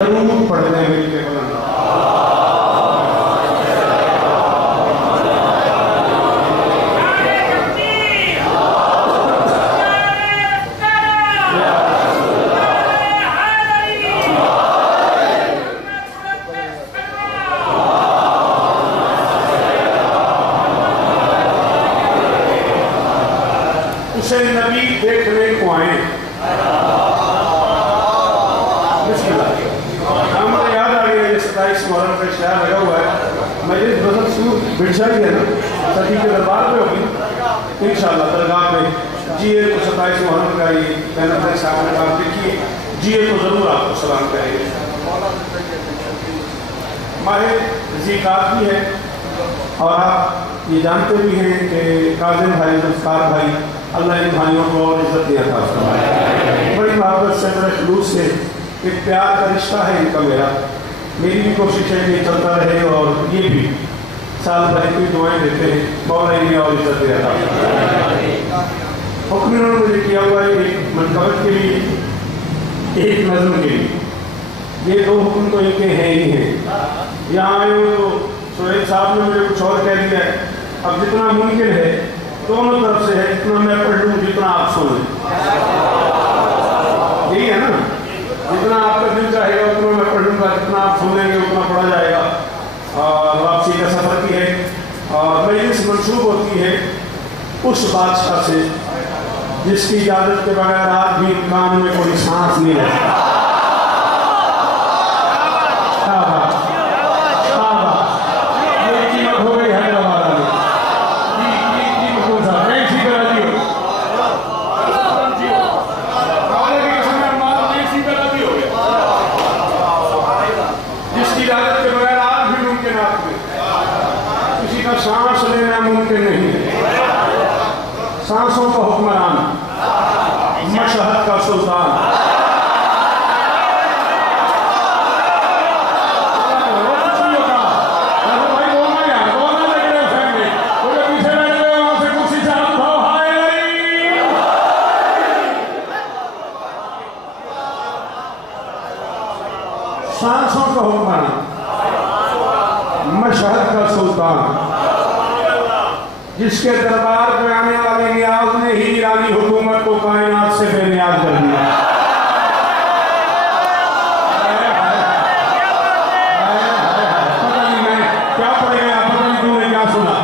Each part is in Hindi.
जरूर पढ़ने में के बोलना उसे नबी देखने को आए। हमें याद आ गया ये 27 मुहर्रम का इश्तिहार लगा हुआ है। मजलिस बदल सूर बिरशाई है ना, सदी के दरबार में होगी इंशाअल्लाह दरगाह में। जीए को 27 मुहर्रम का ये पहला साहब ने आप देखिए, जीए को जरूर आपको सलाम करेंगे। माहे ज़िकात भी है और आप ये जानते भी हैं कि काजिम भाई जुल्फ़ार भाई अल्लाह इन भाइयों को और इज्जत दिया था, बड़ी मोहब्बत से बड़े खलूस से एक प्यार का रिश्ता है इनका मेरा। मेरी भी कोशिश है कि चलता रहे और ये भी साल भर की दुआएं देते हैं, मौला इन्हें और इज्जत दिया था। हुक्म इन्होंने मुझे किया हुआ है एक मनकबत के लिए, एक नज़्म के लिए। ये दो हुक्म तो इनके हैं ही हैं। यहाँ आए हो तो सोहेल साहब ने मुझे कुछ और कह दिया है। अब जितना मुमकिन है दोनों तरफ से है, जितना मैं पढ़ लूँ जितना आप सुन लें, यही है ना। जितना आपका दिल चाहेगा उतना मैं पढ़ लूँगा, जितना आप सुन लेंगे उतना पढ़ा जाएगा। और वापसी का सफ़र की है और मजलिस मंसूब होती है उस बादशाह से जिसकी इजाज़त के बगैर आज भी कान में कोई सांस नहीं रहता। सांस लेना मुमकिन नहीं है, सांसों का हुक्मरान, मशहद का सुल्तान, सांसों का हुक्मरान, मशहद का सुल्तान, जिसके दरबार में आने वाले नियाज ने ही ईरानी हुकूमत को कायनात से बेनियाज कर दिया। पता नहीं मैं क्या पढ़ गया, पता नहीं तूने क्या सुना।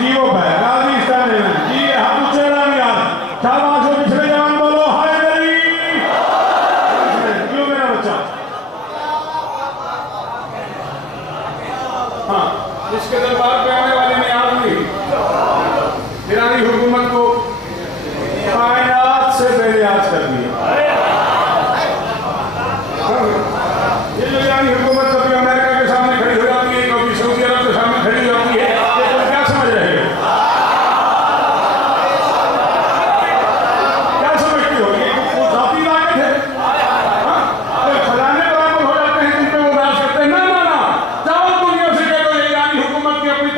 जीवो भाई राजस्थान में जी हम चेहरा नियाज शाबाश हो, पिछले जवान बोलो हाय मेरी क्यों मेरा बच्चा। हाँ, जिसके दरबार पे आने वाले नियाज ने ईरानी हुकूमत को कायनात से बेनियाज कर दिया। ये ईरानी हुकूमत कभी अमेरिका के सामने खड़ी हो जाती है, कभी सऊदी अरब के सामने खड़ी हो जाती है, तो क्या समझ रहे हो, क्या समझती हो? ये वो जाती ताकत है। खजाने बराबर हो जाते हैं जिन पे वो राज करते हैं। ना ना ना, जाओ दुनिया से कह दो ईरानी हुकूमत की अपनी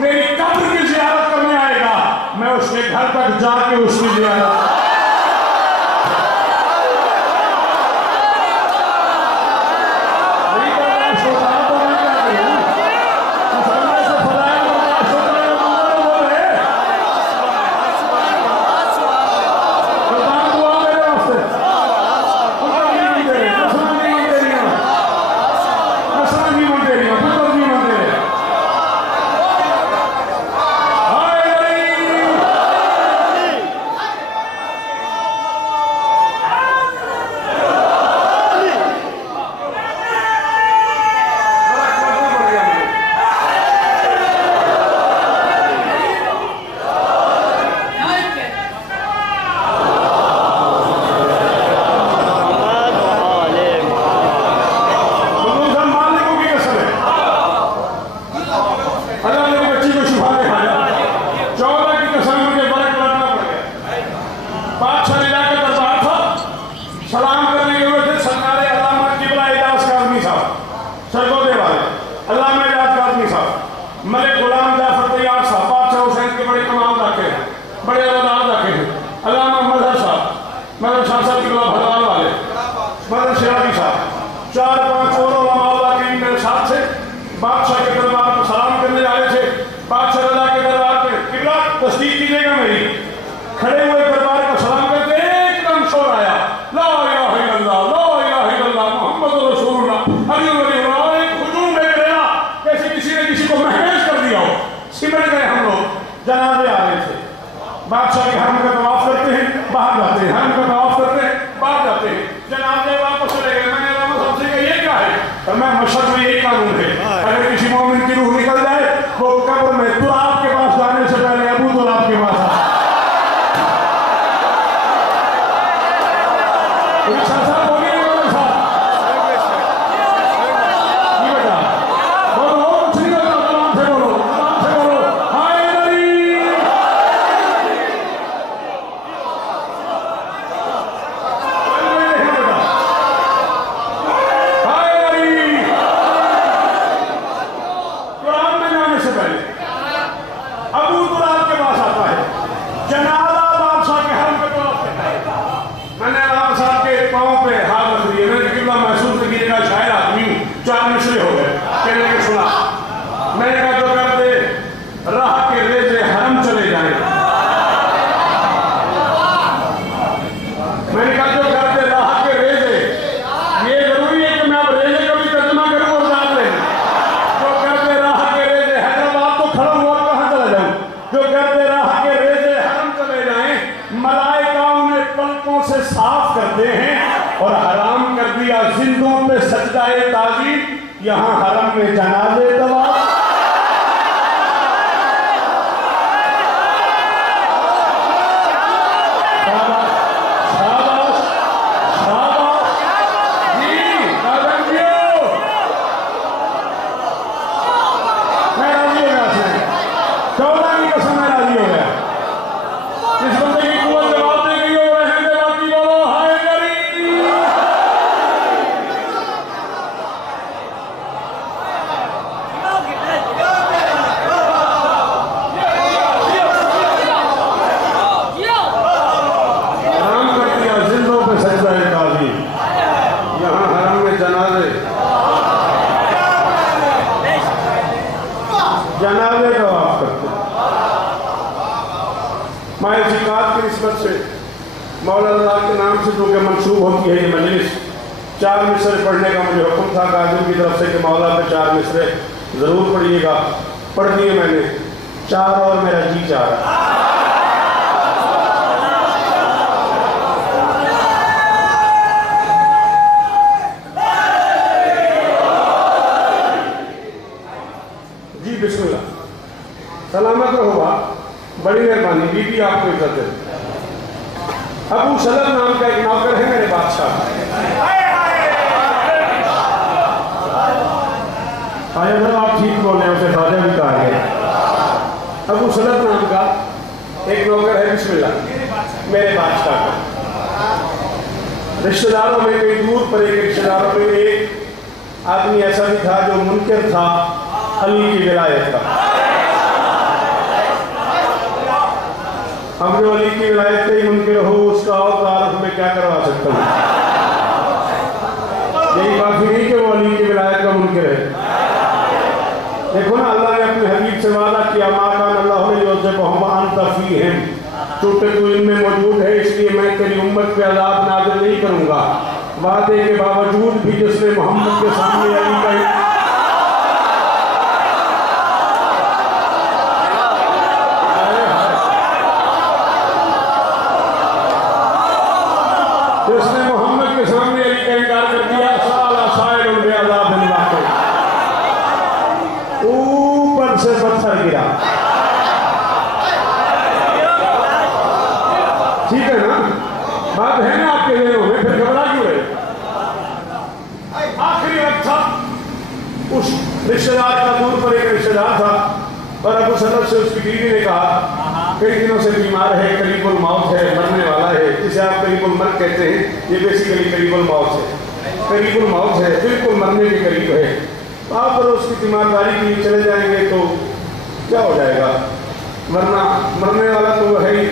मेरी कब्र की ज़ियारत करने आएगा, मैं उसके घर तक जाके उसकी ज़ियारत रिश्तेदारों में कहीं दूर पर एक रिश्तेदारों में एक आदमी ऐसा भी था जो मुनकर था, अली की विलायत का। अब जो अली की विलायत का ही मुनकिर हो उसका और तारुफ में क्या करवा सकता हूँ? यही काफी नहीं कि वो अली की विलायत का मुनकिर है। देखो ना, अल्लाह ने अपने हबीब से वादा किया, माकान अल्लाह ने तफीहिम, चूंकि तू इनमें मौजूद है इसलिए मैं तेरी उम्मत पे अज़ाब नाज़िल नहीं करूंगा। वादे के बावजूद भी जिसने मोहम्मद के सामने अली का जिसने मोहम्मद के सामने अली का इनकार कर दिया, साला शायर उनके अज़ाब बनवा के ऊपर से पत्थर गिरा। ठीक है ना, बात है ना आपके दिलों में, फिर घबरा क्यों रहे? आखिरी वक्त था, उस रिश्तेदार का दूर पर एक रिश्तेदार था और अबू सलम से उसकी बीवी ने कहा कई दिनों से बीमार है, करीबुल मौत है, मरने वाला है, जिसे आप करीबुल मौत कहते हैं, ये बेसिकली करीबुल मौत है, करीबुल मौत है, बिल्कुल मरने के करीब है। आप अगर उसकी तीमारदारी के लिए चले जाएंगे तो क्या हो जाएगा? वरना मरने वाला तो है ही,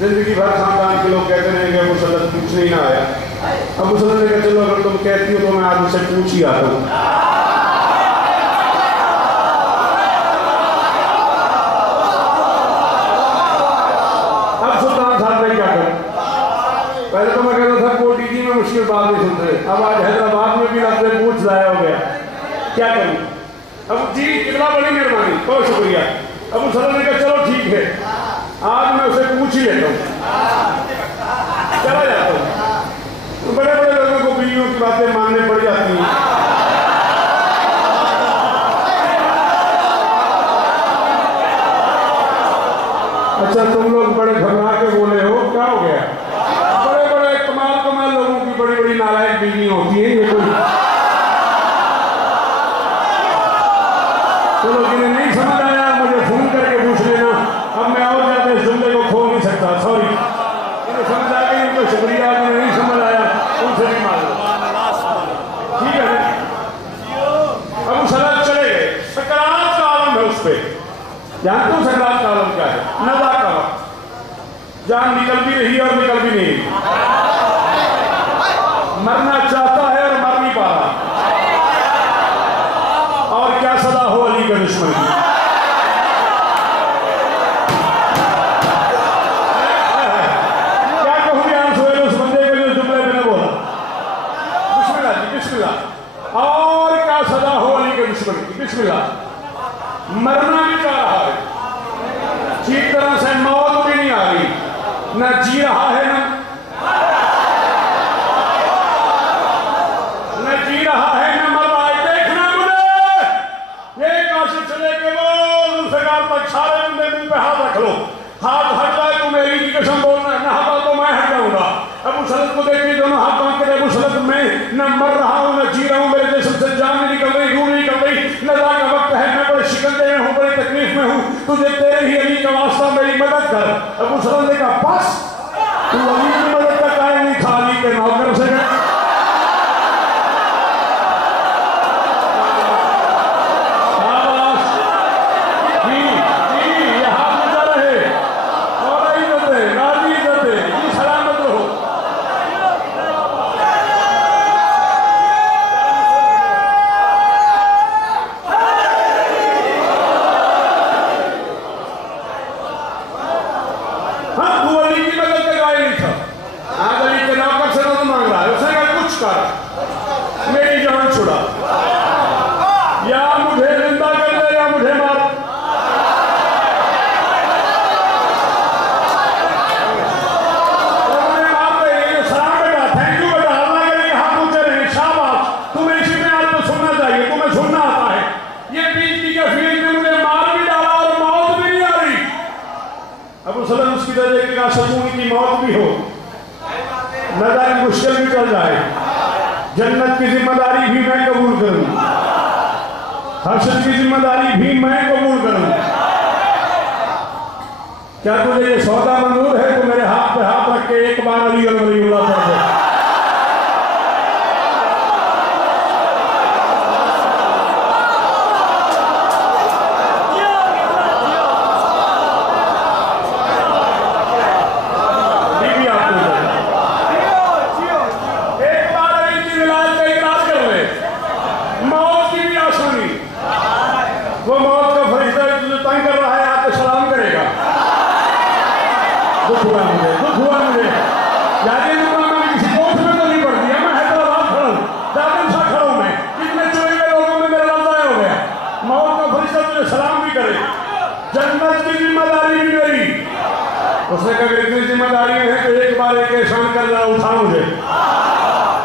जिंदगी भर खानदान के लोग कहते रहेंगे अबू सलम पूछने ही ना आया। अबू सलम ने कहा चलो अगर तुम कहती हो तो मैं आज उसे पूछ ही आता हूँ। अब सुल्तान साहब ने क्या करा? पहले तो मैं कहता था कोटीजी में मुश्किल बात नहीं सुन रहे, अब आज हैदराबाद में भी आपसे पूछ लाया हो गया, क्या करूं? अब जी कितना बड़ी मेहरबानी, बहुत शुक्रिया। अबू सलम ने कहा चलो ठीक है, आज मैं उसे पूछ ही लेता हूँ, चला जाता हूँ। तो बड़े बड़े लोगों को बीवियों की बातें मानने पड़ जाती हैं। अच्छा तुम लोग बड़े घबरा के बोले हो, क्या हो गया? बड़े बड़े कमाल कमाल लोगों की बड़ी बड़ी नालायक बीवी होती है, ये कोई चलो जिन्हें नहीं समझ आया मुझे फोन करके पूछ लेना, अब मैं और ज्यादा इस जुमले को खोल नहीं सकता, सॉरी। जिन्हें समझ आ गई उनको शुक्रिया, जिन्हें नहीं समझ आया उनसे नहीं मालूम, ठीक है? अब उस हालत चले गए, सकरात का आलम है उस पर, जानते हो सकरात का आलम क्या है? नज़ा का वक्त, जान निकल भी रही और निकल भी नहीं, मरना चाहता है और मर नहीं पा रहा, और क्या सदा हो अली का दुश्मन की। क्या कहूँ यार सोहेल उस बंदे के लिए जुमले मैंने बोला, बिस्मिल्लाह जी बिस्मिल्लाह, और क्या सदा हो अली के दुश्मन की, बिस्मिल्लाह। मरना भी चाह रहा है, ठीक तरह से मौत भी नहीं आ रही, न जी रहा है न जी रहा है न मर रहा है। देखना मुझे ये काशी चले के वो सरकार तक सारे बंदे मुंह पे हाथ रख लो, हाथ हट जाए तो मेरी की कसम बोलना, न हटा तो मैं हट जाऊंगा। अबू सलम को देखिए दोनों हाथ बांध के, अबू सलम मैं न मर रहा हूँ न जी रहा हूँ, मेरे जिस्म से जान नहीं निकल रही, रूह नहीं निकल रही, नज़ा का वक्त है, मैं बड़े शिकंजे में हूँ, बड़ी तकलीफ में हूँ, तुझे तेरे ही अली का वास्ता मेरी मदद कर। अबू सलम ने कहा बस तू अली की मदद का कायल नहीं था, अली के नौकर से मेरी जान छुड़ा, या मुझे जिंदा कर दे या मुझे मार। सलाम बेटा, थैंक यू बेटा, अल्लाह के लिए हाथ ऊंचे रहे, शाबाश, तुम्हें इसी में आज तो सुनना चाहिए, तुम्हें सुनना आता है। ये बीच की फील्ड में मुझे मार भी डाला और मौत भी नहीं आ रही। अबू सलम उसकी दर्जे का सकून की मौत भी हो, नज़र मुश्किल भी चल जाए, जन्नत की जिम्मेदारी भी मैं कबूल करूं, हर्षद की जिम्मेदारी भी मैं कबूल करूं। क्या तुझे ये सौदा मंजूर है तो मेरे हाथ पे हाथ रख के एक बार अली और वलीउल्लाह पढ़ दे। तंग कर रहा है आके सलाम करेगा। दुख हुआ मुझे, दुख हुआ मुझे। यानी मैंने किसी कोर्ट में तो नहीं पढ़ दिया, मैं हैदराबाद खड़ा हूँ, दादन सा खड़ा हूँ, मैं कितने चुने गए लोगों में मेरा लफ्ज़ आया हो गया। मौत का फरिश्ता तुझे सलाम भी करे, जन्नत की जिम्मेदारी भी मेरी। उसने कहा इतनी जिम्मेदारी है तो एक बार एक एहसान कर रहा उठा मुझे।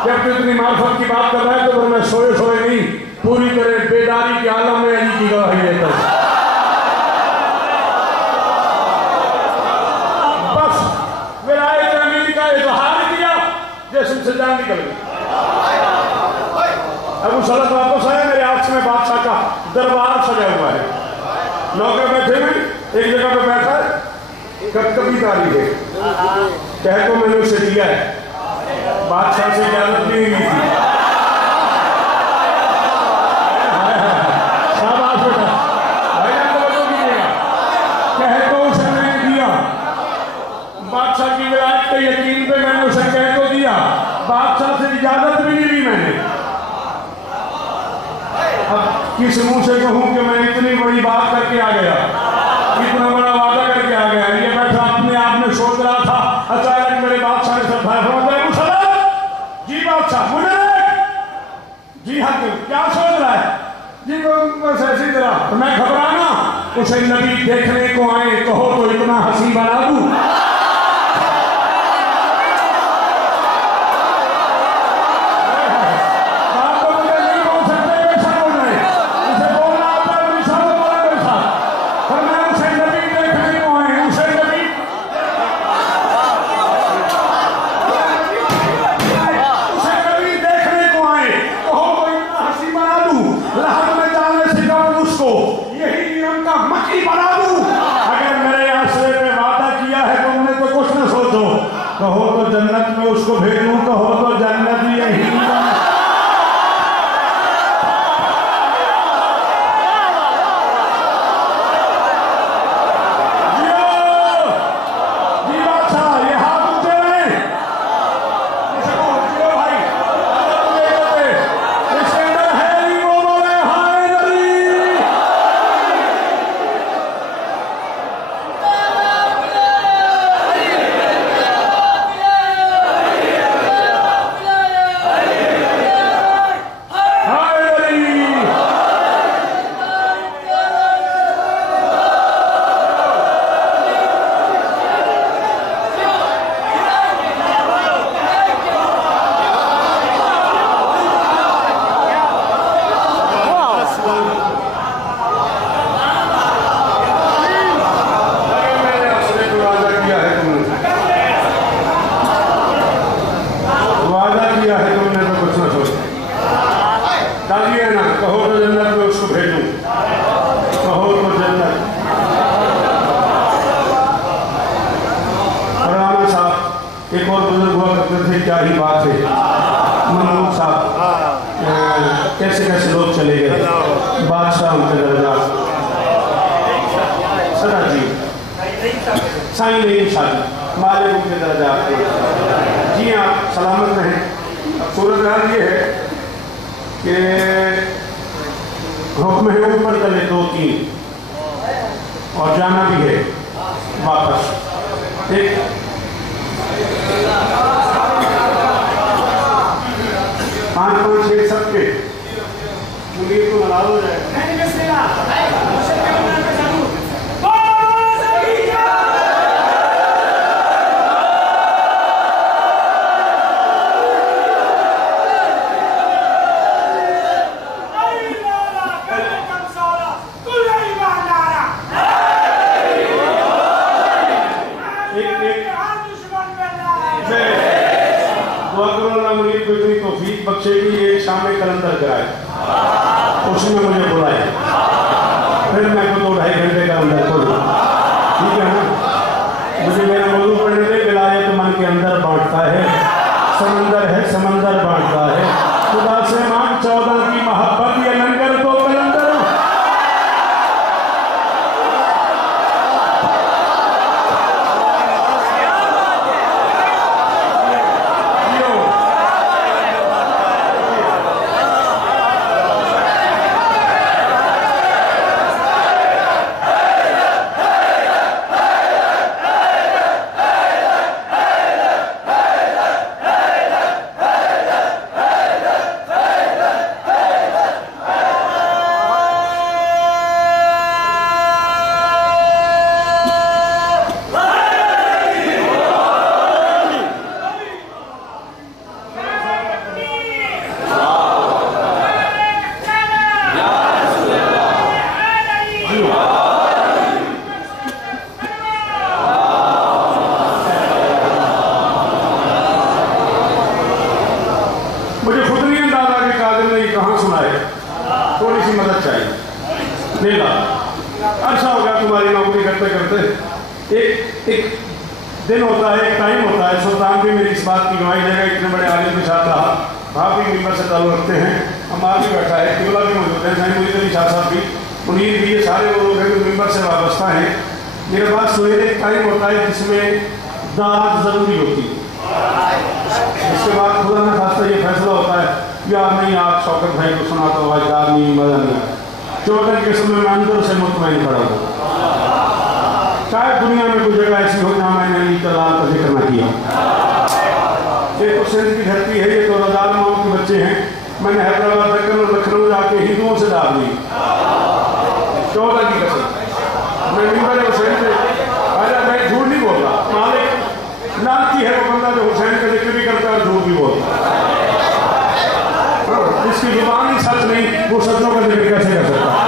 जब तू इतनी मार्फत की बात कर रहा है तो फिर मैं सोए सोए नहीं, पूरी तरह बेदारी के आलम में अली की गवाही देता हूं। बस विलायत अमीर का इजहार किया, जैसे से जान निकल गई। अबू सलत वापस आया, मेरे हाथ में बादशाह का दरबार सजा हुआ है, नौकर बैठे हुए एक जगह पे बैठा है, कभी तारीख है, कह तो मैंने उसे दिया है, बादशाह से इजाजत भी नहीं थी। शाबाश बेटा, भाईजान तवज्जो कीजिएगा, कह तो उसे मैंने दिया, बादशाह की विलायत के यकीन पे मैंने उसे कह तो दिया, बादशाह से इजाजत भी नहीं ली मैंने। अब किस मुंह से कहूं कि मैं इतनी बड़ी बात करके आ गया, इतना बड़ा वादा करके आ गया। ये बैठा अपने आप में सोच रहा था, अचानक मेरे बादशाह ने सब जी बादशाह मुझे जी हाँ क्यों क्या सोच रहा है जी, बस ऐसी तरह। तो मैं घबराना, उसे नबी देखने को आए, कहो तो इतना हंसी बना दूं। कहो तो जन्नत में उसको भेजूं, कहो तो जन्नत यही। जी बादशाह ये हाथ ऊंचे रहे, भाई इसके अंदर है ही वो बोले हाय नबी। कहो तो जन्नत में उसको भेजूं, कहो तो जन्नत। फरमाना साहब एक और बुजुर्ग हुआ करते थे, क्या ही बात है, महमूद साहब कैसे कैसे लोग चले गए, बादशाह उनके दरजा सदा जी साई नहीं शादी मालिक उनके दरजा। जी आप सलामत रहें। अब सूरत हाल ये है कि हुक्म है ऊपर चले 2-3 और जाना भी है वापस। एक 5-5-6 सबके मुझे तो नाराज हो जाए। तौफीक बख्शे की एक शाम में कलंदर कराए, उसने मुझे बुलाया, फिर मैं को 2-2.5 घंटे का अंदर खोलूँ, ठीक है ना। मुझे मेरा मौजूद पढ़ने दे, विलायत मन के अंदर बांटता है, समंदर है समंदर बांटता है, खुदा से मांग 14 की मोहब्बत, ये लंगर तो कलंदर। अच्छा हो गया तुम्हारी नौकरी करते करते। एक दिन होता है, एक टाइम होता है। सुल्तान भी मेरी इस बात की गवाही देगा, इतने बड़े आलिम के साथ रहा। आप भी मिंबर से ताल्लुक़ रखते हैं, अम्मा भी बैठा है, किबला भी मौजूद है, सैन मुनीर अली शाह साहब भी, मुनीर भी, ये सारे वो लोग हैं जो मिंबर से वाबस्ता हैं। मेरे पास सवेरे एक टाइम होता है जिसमें दाद ज़रूरी होती है। इसके बाद खुदा न खास्ता ये फैसला होता है यार नहीं, आज शौकत भाई को सुना तो आज दाद नहीं, मज़ा नहीं आया। चौकट के समय में अंदर से मुतमईन खड़ा हो। शायद दुनिया में कोई जगह ऐसी हो जहाँ मैंने अली तलाल का जिक्र न किया। ये तो सिंध की धरती है, ये तो रज़ाल माओ के बच्चे हैं। मैंने हैदराबाद दक्कन और लखनऊ जाके हिंदुओं से दाद ली, 14 की कसम। मैं मिंबर हुसैन से आजा, मैं झूठ नहीं बोल रहा, मालिक लानती है वो बंदा जो हुसैन का जिक्र भी करता है और झूठ भी बोलता है। जिसकी जुबान ही सच नहीं, वो सच्चों का जिक्र कैसे कर सकता है?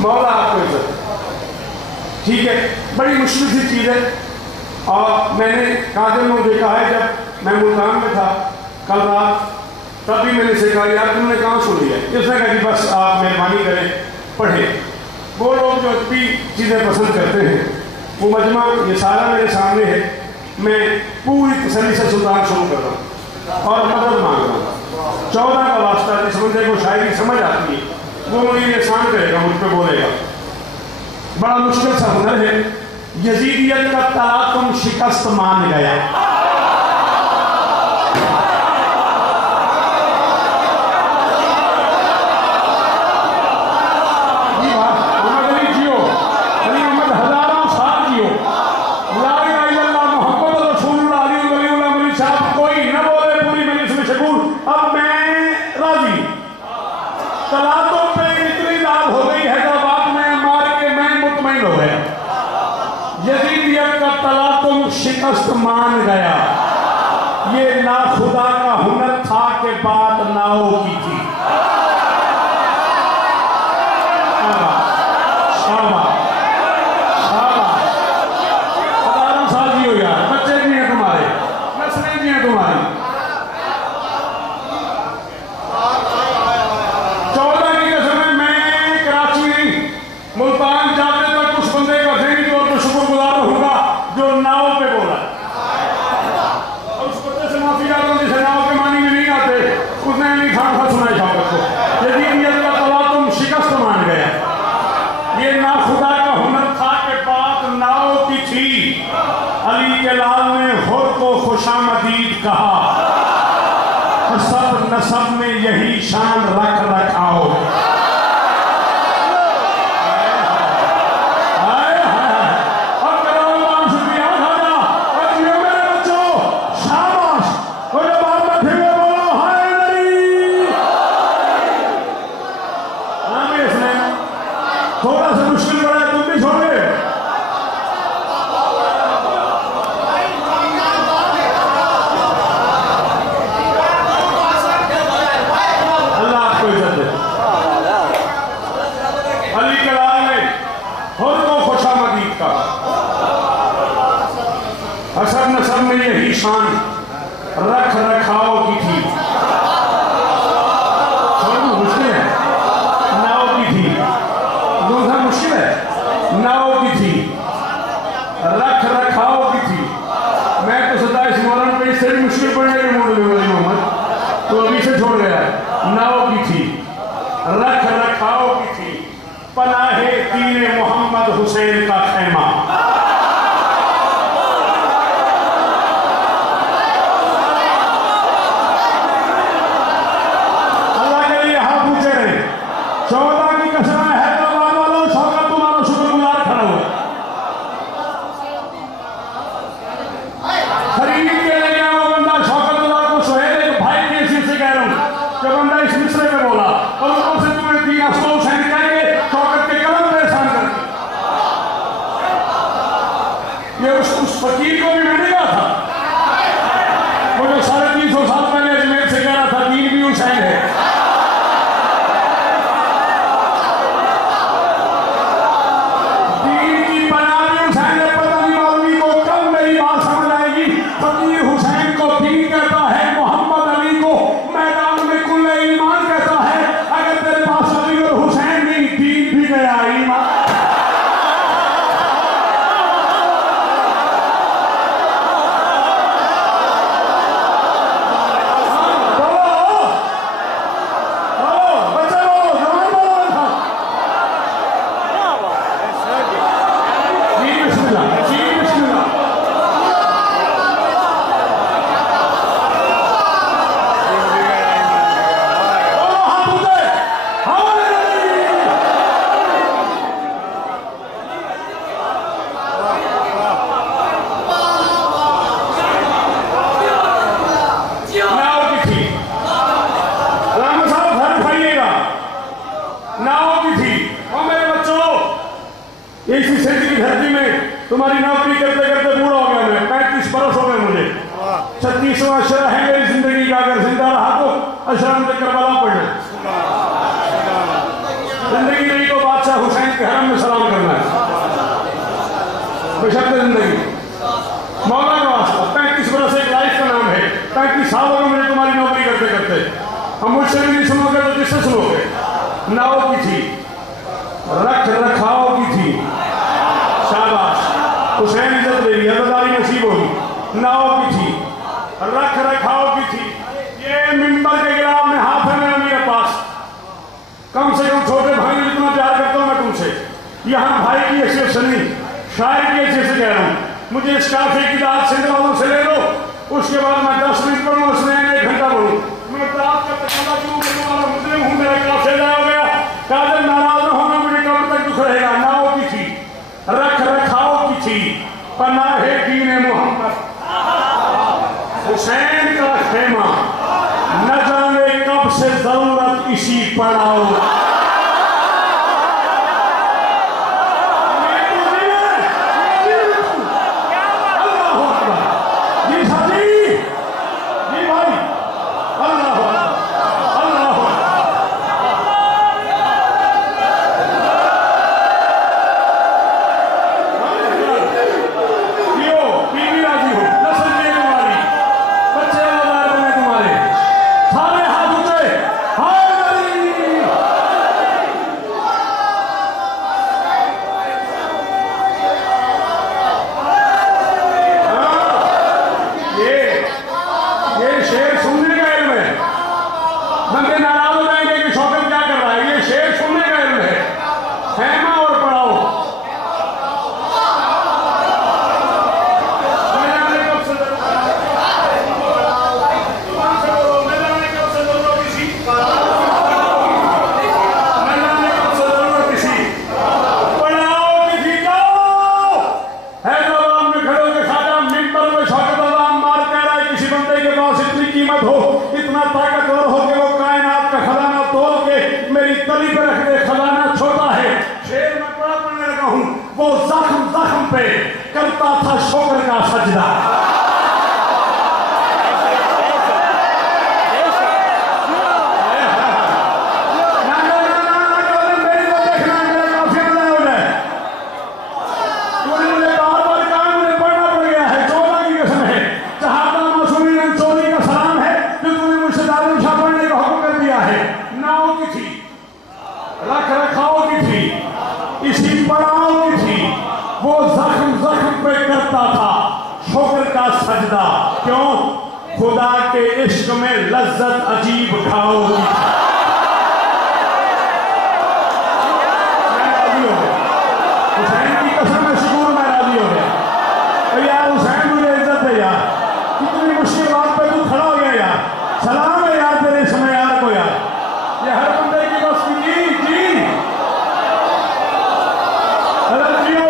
मौला आपको इज्जत, ठीक है। बड़ी मुश्किल सी चीज़ है। और मैंने कादिर को देखा है, जब मैं मुल्तान में था कल रात, तब भी मैंने से कहा यार तुमने कहाँ सुन लिया? उसने कहा कि बस आप मेहरबानी करें पढ़े। वो लोग जो इतनी चीज़ें पसंद करते हैं, वो मजमा ये सारा मेरे सामने है। मैं पूरी तसल्ली से सुल्तान शुरू कर रहा हूँ और मदद मांग रहा हूँ। 14 का वास्ता, जिस बंदे को शायरी समझ आती है वो मुझे एहसान करेगा, मुझ पर बोलेगा। बड़ा मुश्किल सा हुनर है। यजीदियत का तलातुम शिकस्त मान गया। मोहम्मद अली जियो, अली मोहम्मद हजारों साल जियो, ला इलाहा इल्लल्लाह मोहम्मद रसूलुल्लाह अली वलीउल्लाह मौलवी साहब कोई न बोले पूरी मजलिस में शगुल, अब मैं राजी। तलातों पे इतनी दाद हो गई हैदराबाद में, मार के मैं मुतमईन हो गया। यजीदियत का तलातुम शिकस्त मान गया। ये ना खुदा का हुनर था कि बात नाओ की थी। हजारों साल जियो यार, बच्चे भी हैं तुम्हारे, नस्लें भी हैं तुम्हारी। 14 की कसम मैं कराची मुल्तान जाते तक उस बंदे का ज़हनी तौर पर शुक्रगुजार रहूंगा जो नाव पे बोला। और उस बच्चे से माफी चाहता हूँ जिसे नाव के मानी में नहीं आते, उसने नहीं खान सुनाई शौकत को। यजीदियत का तलातुम शिकस्त मान गया। ये ना खुदा का हुनर था कि बात नाव की थी। अली के लाल ने हुर को खुशामदीद कहा, सब नसब में यही शान रख रखाओ। थोड़ा सा मुश्किल पड़ा, तुम भी छोड़े। अल्लाह आपको इज्जत दे। अली कलाल ने खुद को खुशामदीद का, असर नसब में यही शान रख रखाव की थी। मुश्किल है, नाव की थी, दूसरा मुश्किल है, नाव की थी, रख रखाव की थी। मैं तो 27 मुहर्रम पे इससे भी मुश्किल पड़ने के मूड में मोहम्मद तो अभी से छोड़ गया। नाव की थी, रख रखाव की थी, पनाहे दीन मोहम्मद हुसैन का खैमा। अल्लाह के लिए हाथ ऊंचे रहे। 14 की कसम है हैदराबाद वालों, शौकत तुम्हारा शुक्रगुजार खड़ा हुआ। खरीद के ले गया वो बंदा शौकत अल्लाह को सोहेल के भाई की हैसियत से कह रहा हूँ, जो बंदा इस मिसरे में बोला और ऊपर से तुम्हें दी असलो हुसैन कहेंगे शौकत के कलम पे एहसान कर। तुम्हारी नौकरी करते करते बूढ़ा हो गया मैं, 35 बरस हो गए मुझे। 36वां अशरा है मेरी जिंदगी का, अगर जिंदा रहा तो अशरा मुझे करबला पढ़ना है। जिंदगी नहीं तो बादशाह हुसैन के हरम में सलाम करना है बेशर्त जिंदगी। मौला का वास्ता 35 बरस एक लाइफ का नाम है। 35 साल हो गए मुझे तुम्हारी नौकरी करते करते। हम मुझसे भी नहीं सुनोगे तो किससे सुनोगे? नाव की थी, रख रखाव की थी, शाबाश, हुसैन इज्जत ले ली, अदादारी नसीब होगी। नाव की थी, रख रखाव की थी। ये मिंबर के गिलाफ में हाथ है मेरा मेरे पास। कम से कम छोटे भाई जितना प्यार करता हूं मैं तुमसे, यहाँ भाई की हैसियत से नहीं, शायर की हैसियत से कह रहा हूँ। मुझे इस काफे की दाद सिंध वालों से ले लो, उसके बाद मैं 10 मिनट पढ़ूँ, उसमें 1 घंटा पढ़ूँ। मैं रात का तकल्ला क्यों करने वाला मुस्लिम हूँ, मेरा काफे जाया हो गया। कादर नाराज न होना, मुझे कब तक दुख रहेगा। नाव की थी, रख रखाव की थी, पनाहे दीन मोहम्मद। हुसैन का खेमा न जाने कब से जरूरत इसी पड़ाओ। करता था शुक्र का सजदा। सजदा क्यों? खुदा के इश्क में लज्जत अजीब खाओगी। हुसैन की कसम में शुक्र मैं राजी हो गया। यार हुसैन मुझे इज्जत है यार, कितनी मुश्किल बात पे तू खड़ा हो गया यार। सलाम है यार तेरे समय यार को यार, ये हर बंदे की बस की जी। अरे जियो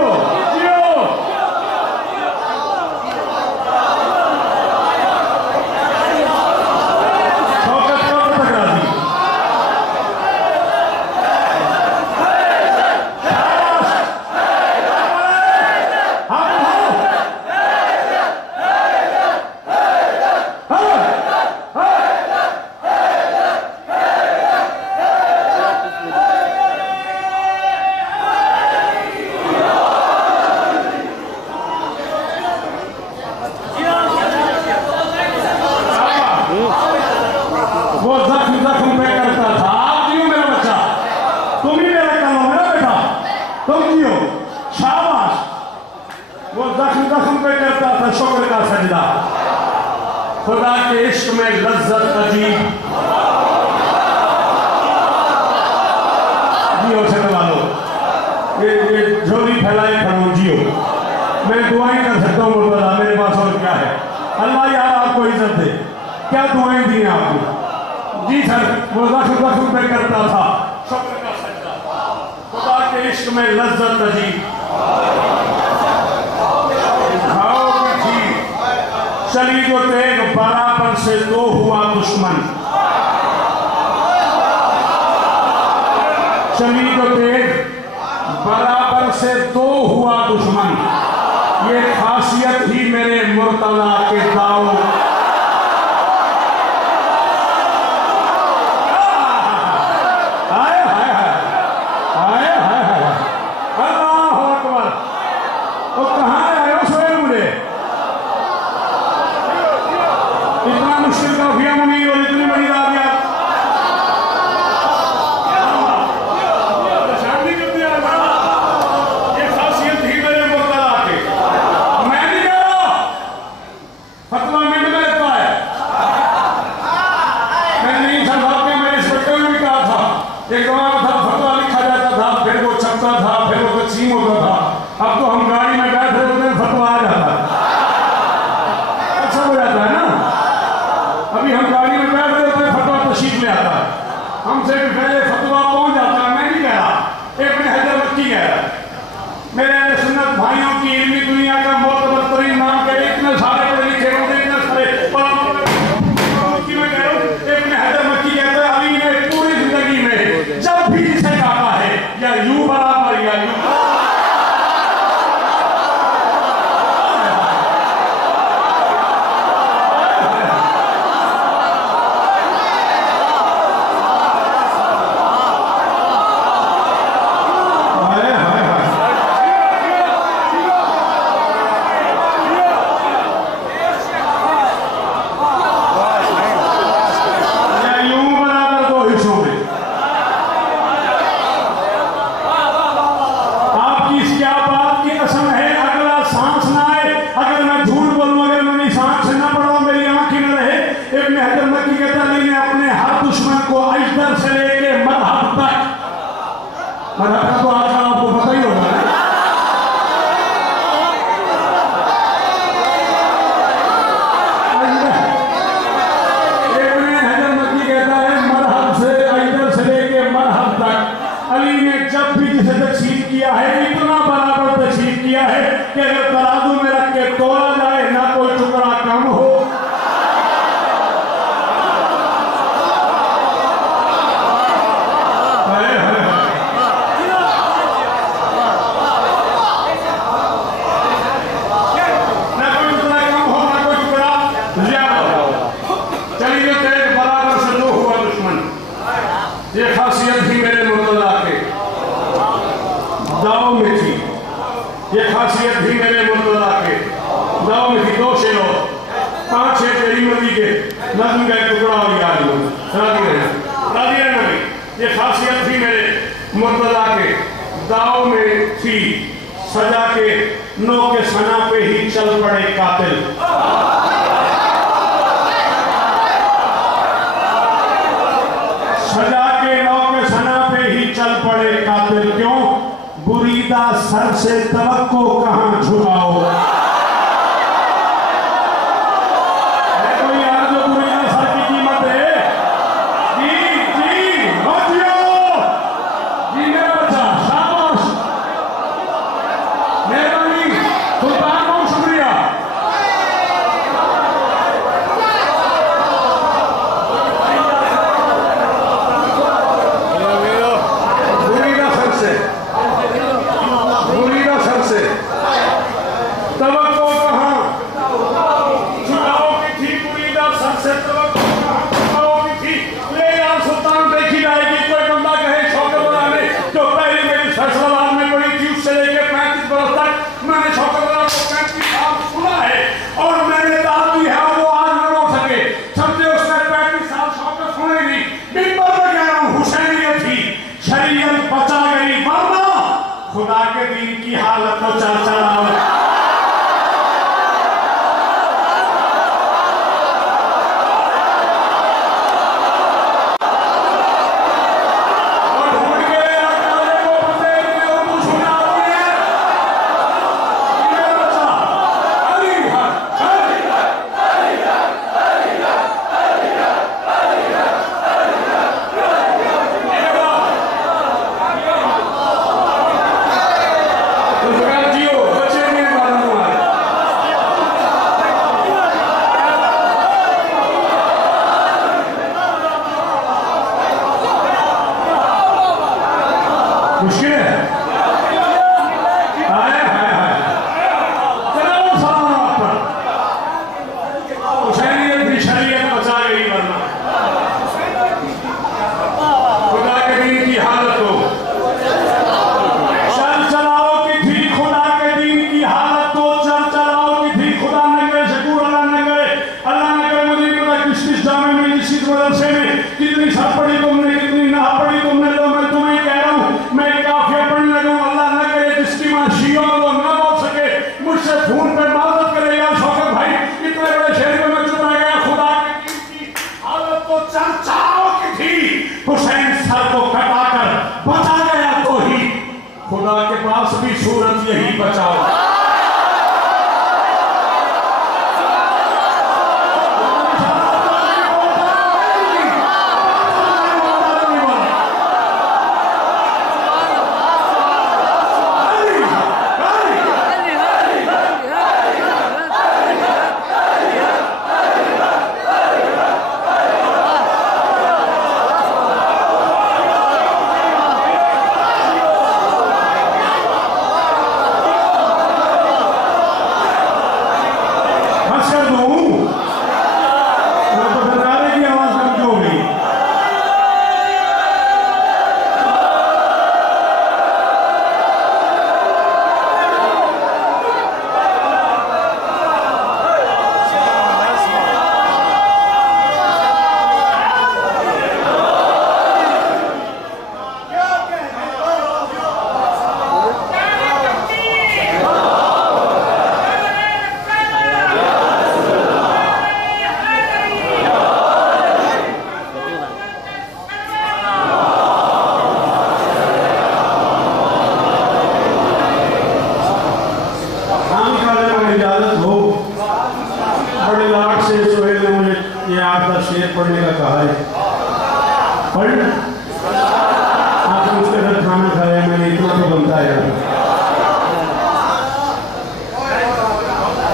खुदा के इश्क में लज्जत अजीब। जियो से वालों, ये झोली फैलाए खड़ो जियो। मैं दुआएं कर सकता हूँ मुर्तजा, मेरे पास और क्या है। अल्लाह यार आपको इज्जत दे, क्या दुआएं दी हैं आपको? जी सर, वो ज़ख्म पे करता था शुक्र का सजदा। खुदा के इश्क में लज्जत अजीब। चली जो तेग बराबर से दो हुआ दुश्मन। चली जो तेग बराबर से दो हुआ दुश्मन। ये खासियत ही मेरे मुर्तज़ा के दाव। हाय हाय हाय हाय हाय हाय, अल्लाह अकबर। वो कहाँ आए हो सोए मुझे? इतना मुश्किल का फिया मुनीर और इतनी बड़ी रात यार शांति करते हैं। ये खासियत ही मेरे मुर्तज़ा के। मैं नहीं कह रहा, फतवा मिनट में लगता है। मैं नहीं था साहब के, मेरे इंस्पेक्टर ने भी कहा था, एक जमाना था फतवा लिखा जाता था, फिर वो छपता था, फिर वो तकसीम होता था। अब तो हम गाड़ी में बैठ रहे होते हैं, फतवा आ जाता है, अच्छा हो जाता है ना। अभी हम गाड़ी में बैठ रहे होते हैं, फतवा तशरीफ ले आता है, हमसे भी पहले फतवा पहुंच जाता है। मैं नहीं कह रहा, इब्न हजर मक्की कह रहा है। मेरे अहले सुन्नत भाइयों की इल्मी दुनिया का मोतबर तरीन नाम के इतने सारे पढ़े लिखे होते, इतने सारे मक्की में कह रहा हूं, इब्न हजर मक्की कहता है अली ने पूरी जिंदगी में जब भी जिसे काटा है या यूं बराबर या यूं दाव में थी सजा के नो के सना पे ही चल पड़े कातिल। सजा के नो के सना पे ही चल पड़े कातिल। क्यों? बुरीदा सर से तवक्को कहां झुकाओ। इसी मदरसे में कितनी सर पढ़ी तुमने, कितनी ना पढ़ी तुमने, तो मैं तुम्हें कह रहा हूँ मैं काफिया पढ़ने लगा हूँ। अल्लाह न करे जिसकी माँ शिया वो न बोल सके, मुझसे फोन पे माजत करेगा शौकत भाई, इतने बड़े शहर में मैं चुप रह गया। खुदा की हालत तो चर्चाओं की थी, हुसैन सर को कटाकर बचा गया तो ही खुदा के पास भी सूरत यही बचाओ। शेर पढ़ने का कहा है, पढ़ आपने उसके साथ खाना खाया, मैंने इतना तो बनता है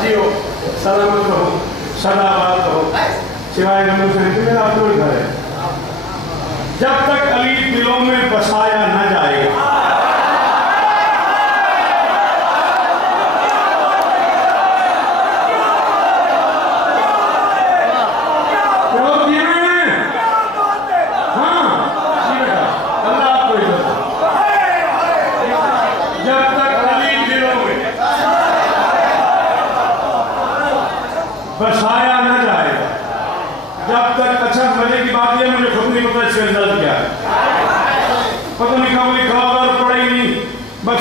जियो सलामत रहो, सदाबाद रहो, सिवाय गम से मेरा अपना घर है। जब तक अली दिलों में बसाया न जाएगा, बसाया न जाएगा, जब तक। अच्छा मजे की बात यह, मुझे खुद नहीं पता इसका रिजल्ट क्या है, पता नहीं कब लिखा होगा और पढ़ा ही नहीं, बस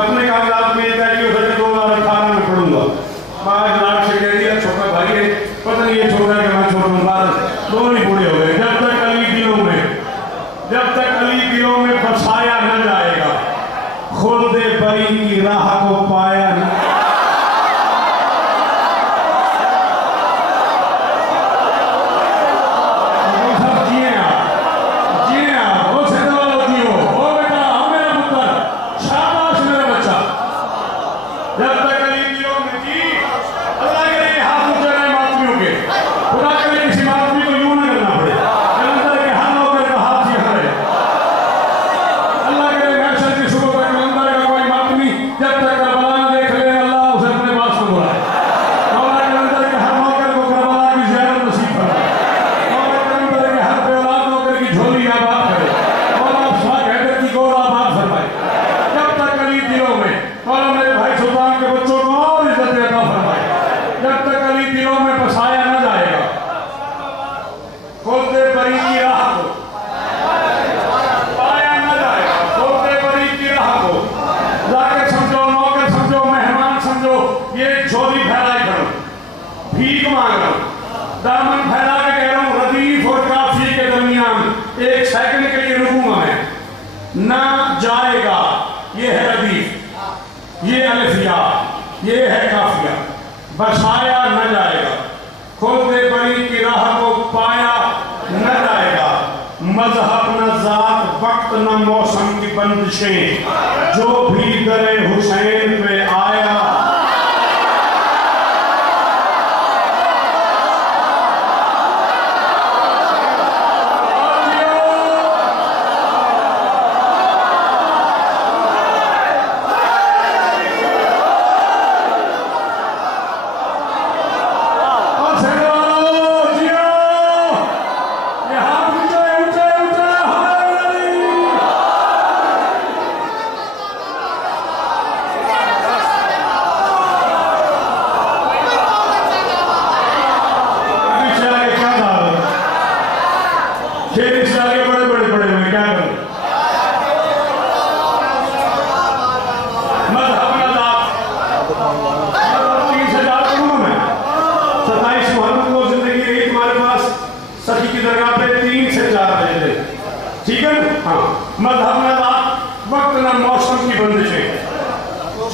अपने कागजात में 2018 में पढ़ूंगा। 5 लाख से कह दिया छोटा भाई है, पता नहीं ये छोटा है कि मैं छोटा, दोनों ही बूढ़े हो गए। जब तक अली दिलों में बसाया न जाएगा, खुल्दे बरी की राह को पाया न दामन फैला के कह रहा हूं, रदीफ और काफी के दरमियान 1 सेकंड के लिए रुकूंगा मैं, ना जाएगा। ये है रदीफ, ये अलिफिया, ये है काफिया। बसाया न जाएगा, खुल्दे बरी की राह को पाया न जाएगा। मजहब न जात, वक्त न मौसम की बंदिशें, जो भी दरे हुसैन पे आया जगह पे 3 से 4 बजे थे, ठीक है ना? हाँ, मजहब न रात वक्त न मौसम की बंदिशें,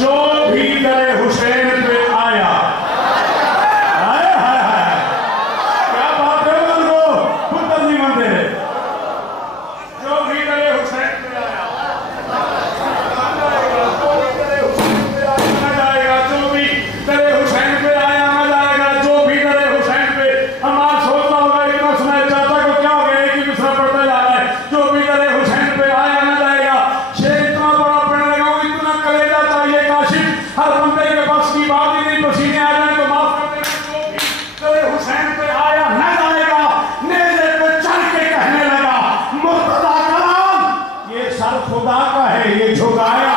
जो भी दरे हुसैन पे आया, हाय हाय हाय, क्या बात है उनको खुद नहीं मानते हैं, जो भी दरे हुसैन पे आया ना जाएगा, जो भी दरे हुसैन पे आया ना जाएगा, जो भी दरे हुसैन पे हमारा सोचता होगा इतना सुना चाचा को क्या हो गया कि दूसरा पढ़ता जा रहा है, जो भी दरे हुसैन पे आया ना जाएगा। शेर इतना बड़ा पढ़ने लगा हूं, इतना कलेजा चाहिए काशिफ, हर बंदे के पास की बात ही नहीं, पसीने आ जाए तो माफ कर देना। जो भी दरे हुसैन पे आया ना जाएगा, नेज़े पे चढ़ के कहने लगा मुर्तजा कलाम ये सर खुदा का है, ये झुकाया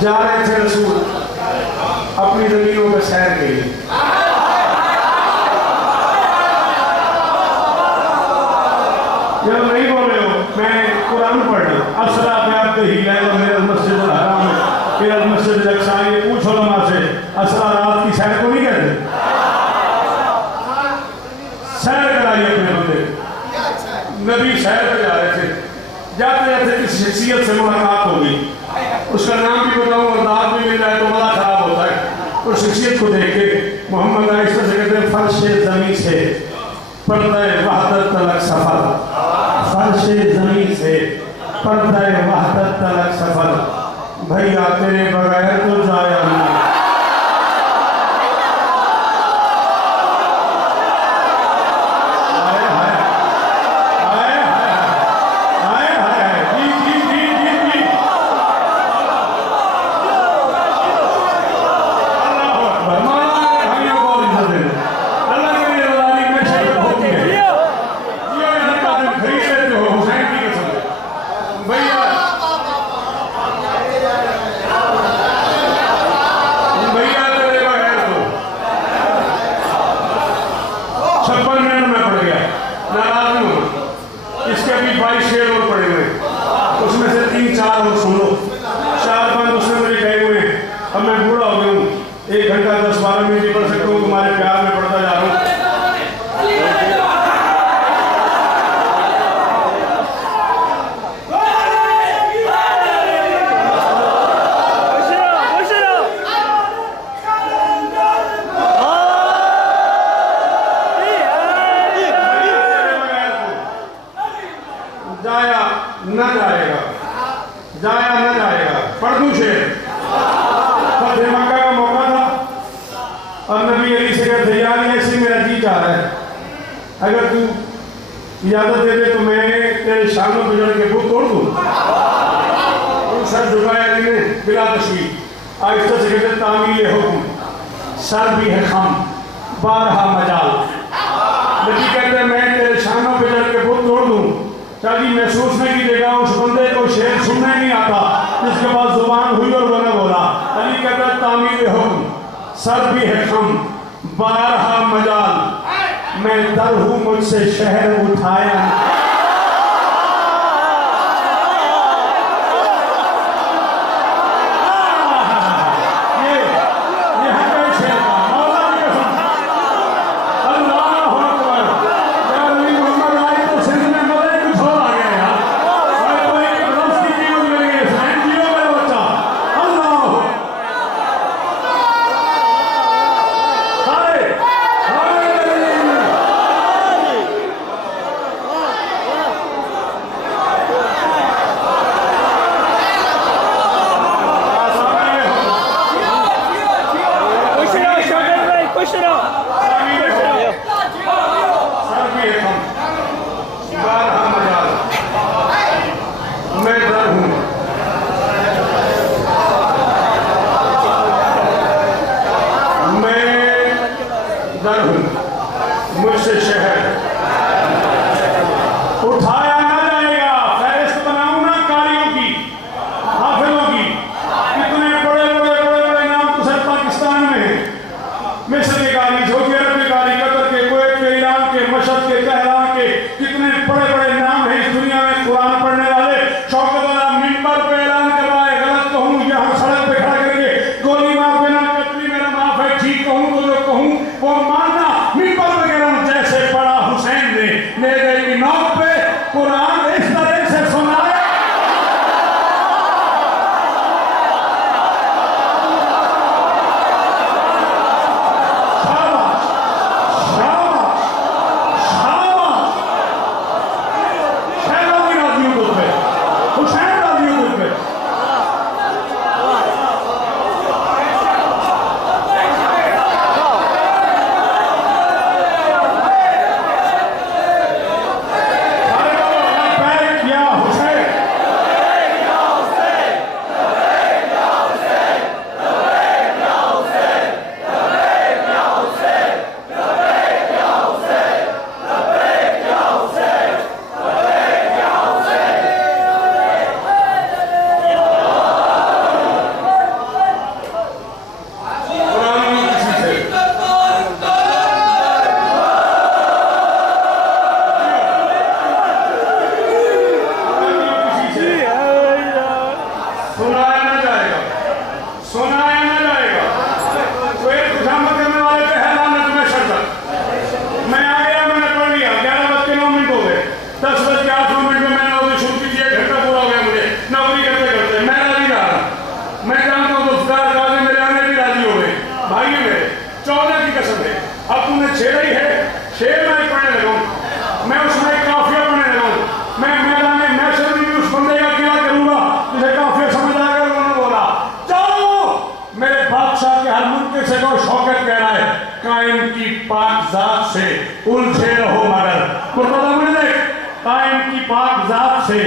जा रहे थे रसूल अपनी जमीनों में सैर के लिए। जब नहीं बोले हो मैं कुरान पढ़ रहा हूँ, असरा पे आपके ही मेरे मस्जिद हराम में मेरा मस्जिद अक्सा, ये पूछो लमा से असरा रात की सैर को नहीं कहते, सैर कराइए अपने बंदे। नबी सैर पे जा रहे थे, जाते जाते किसी शख्सियत से मुलाकात हो गई, उसका नाम भी बताऊं और दाद भी मिल जाए तो बड़ा खराब होता है। तो शख्सियत को देख के मोहम्मद आयशा से कहते हैं फर्श ज़मीन से पर्दा वहदत तलक सफर, फर्श ज़मीन से पर्दा वहदत तलक सफर, भैया तेरे बगैर तो जाया नहीं। दूं शेर? फतेह मक्का का मौका था और नबी अली से कहते यार ऐसे मेरा जी चाह रहा है, अगर तू इजाजत दे दे तो मैं तेरे शानों पे जड़ के बुत तोड़ दूं। सर झुकाया अली ने बिला तशरीफ, आहिस्ता से कहते तामील हुक्म, सर भी है खम बारहा मजाल। नबी कहते मैं तेरे शानों पे जड़ के बुत तोड़ दूं, ताकि महसूस नहीं कीजिएगा उस बंदे को शेर सुनने नहीं आता जिसके पास जुबान हुई और वो न बोला। अली कहता तामील हुक्म, सर भी है खम बारहा मजाल, मैं दर हूं मुझसे शहर उठाया। मुझसे शहर उठाया ना जाएगा। फहरिस्त बनाऊं ना कारियों की, हाफिलों की, कितने बड़े बड़े बड़े बड़े नाम तो सर पाकिस्तान में है। मिस्र के कारी, सऊदी अरब के कारी, कतर के, कुवैत के, ईरान के, मशहद के, तेहरान के, कितने बड़े बड़े नाम हैं इस दुनिया में कुरान पढ़ने वाले। शौकत वाला मिंबर पे ऐलान कर रहा है गलत कहूं यहाँ सड़क पे खड़ा करके गोली मार देना, कतली मेरा माफ है, ठीक कहूं तो जो कहूं वो मानना। मिंबर पे कह रहा हूं जैसे पढ़ा हुसैन ने मेरे की नौक पे कुरान इस तरह से सुनाया। शाबाश शाबाश शाबाश, शहजादी राजियों को पे, हुसैन राजियों को पे। उलझे रहो मगर कायम की पाक जात से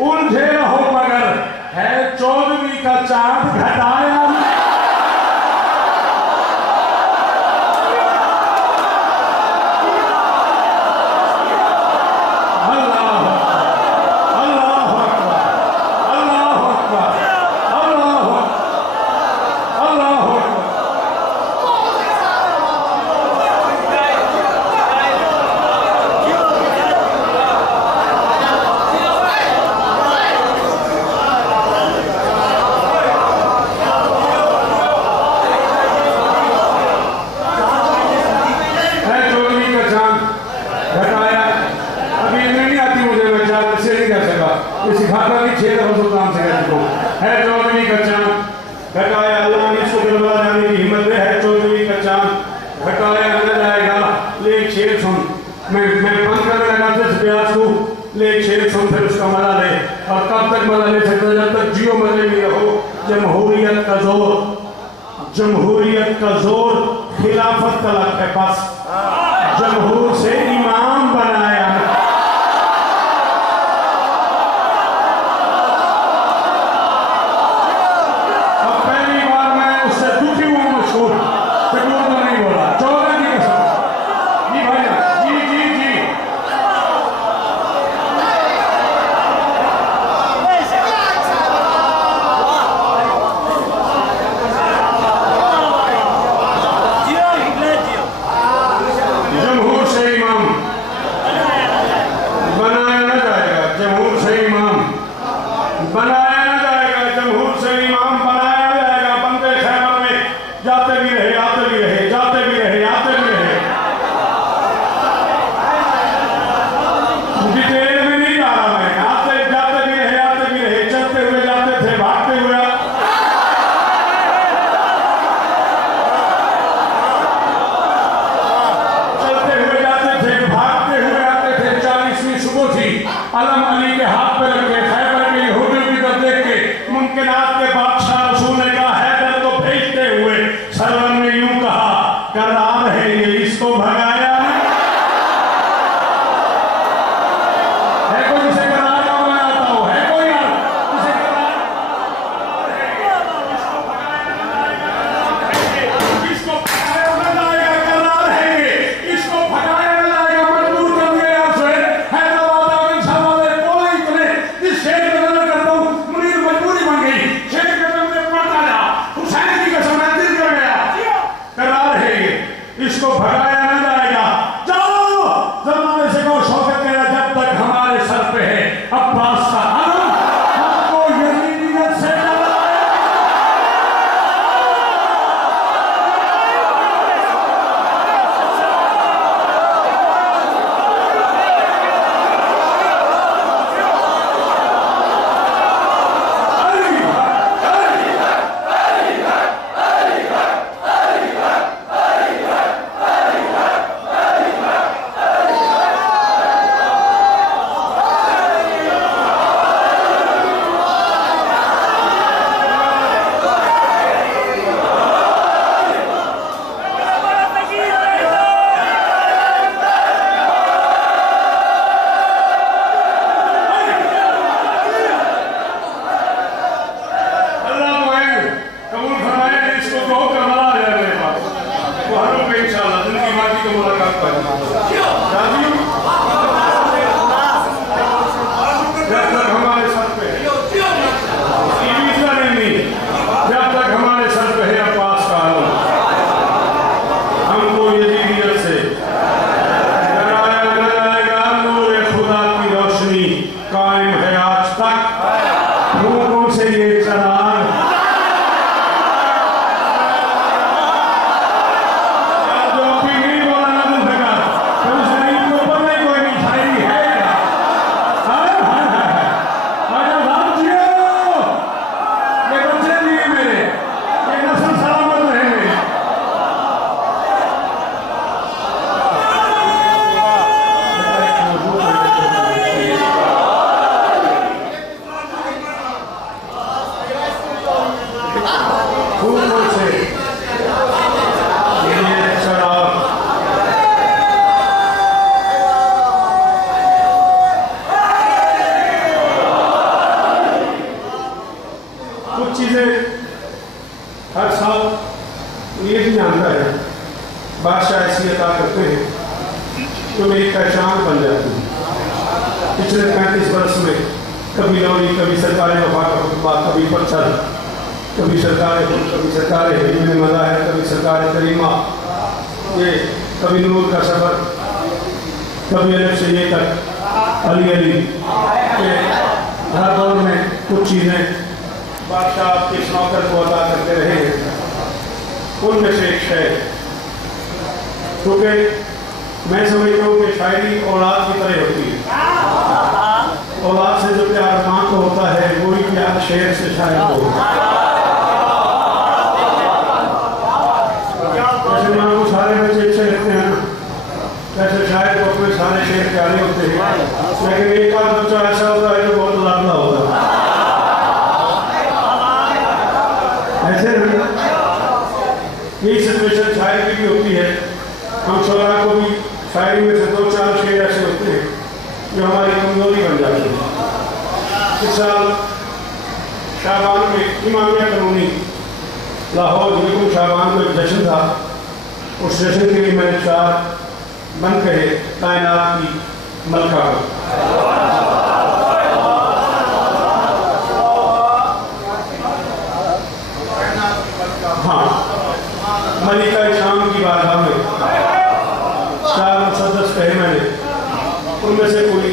उलझे रहो मगर है 14वीं का चांद घटाया। ले शेर सुन फिर उसका मजा ले, और कब तक मजा ले सकते जब तक जियो मजे में रहो। जमहूरियत का जोर, जमहूरियत का जोर खिलाफत तलक है। बस जमहूर से इमाम बनाया। अब पहली बार मैं उससे दुखी हुआ, मशहूर तो नहीं बोला, 14 की कसम। जी भाई, जी जी जी बादशाह ऐसी अदा करते हैं तो मेरी पहचान बन जाती है। पिछले 35 वर्ष में कभी लौरी, कभी सरकारी वफा का खुतबा, कभी पत्थर, कभी सरकार हिजन मज़ाहिर, कभी सरकार करीमा, ये कभी नूर का सफ़र, कभी अलग से ये तक अली अली के हर दौर में कुछ चीज़ें बादशाह आपके नौकर को अदा करते रहे हैं। उनमें से एक है, क्योंकि मैं समझता हूँ कि शायरी औलाद की तरह होती है। औलाद से जो प्यार माँ को होता है वही प्यार शेर से शायर को होता है। जैसे माँ को सारे बच्चे अच्छे लगते हैं ना, वैसे शायर को अपने सारे शेर प्यारे होते हैं, लेकिन एक बार बच्चा ऐसा होता है जो बहुत लाडला होता है। ऐसे यही सिचुएशन शायरी की भी होती है। हम शोरा को भी शायरी में से 2-4 शेर ऐसे होते हैं जो हमारी कमजोरी बन जाती है। इस साल शाबान में इमामिया कानूनी लाहौर निकुम शाबान को एक जश्न था। उस जश्न के लिए मैंने 4 बन कहे कायनात की मलका को। हाँ, मलिका शाम की बारगाह में 4 मुसद्दस कहे मैंने, उनमें से कोई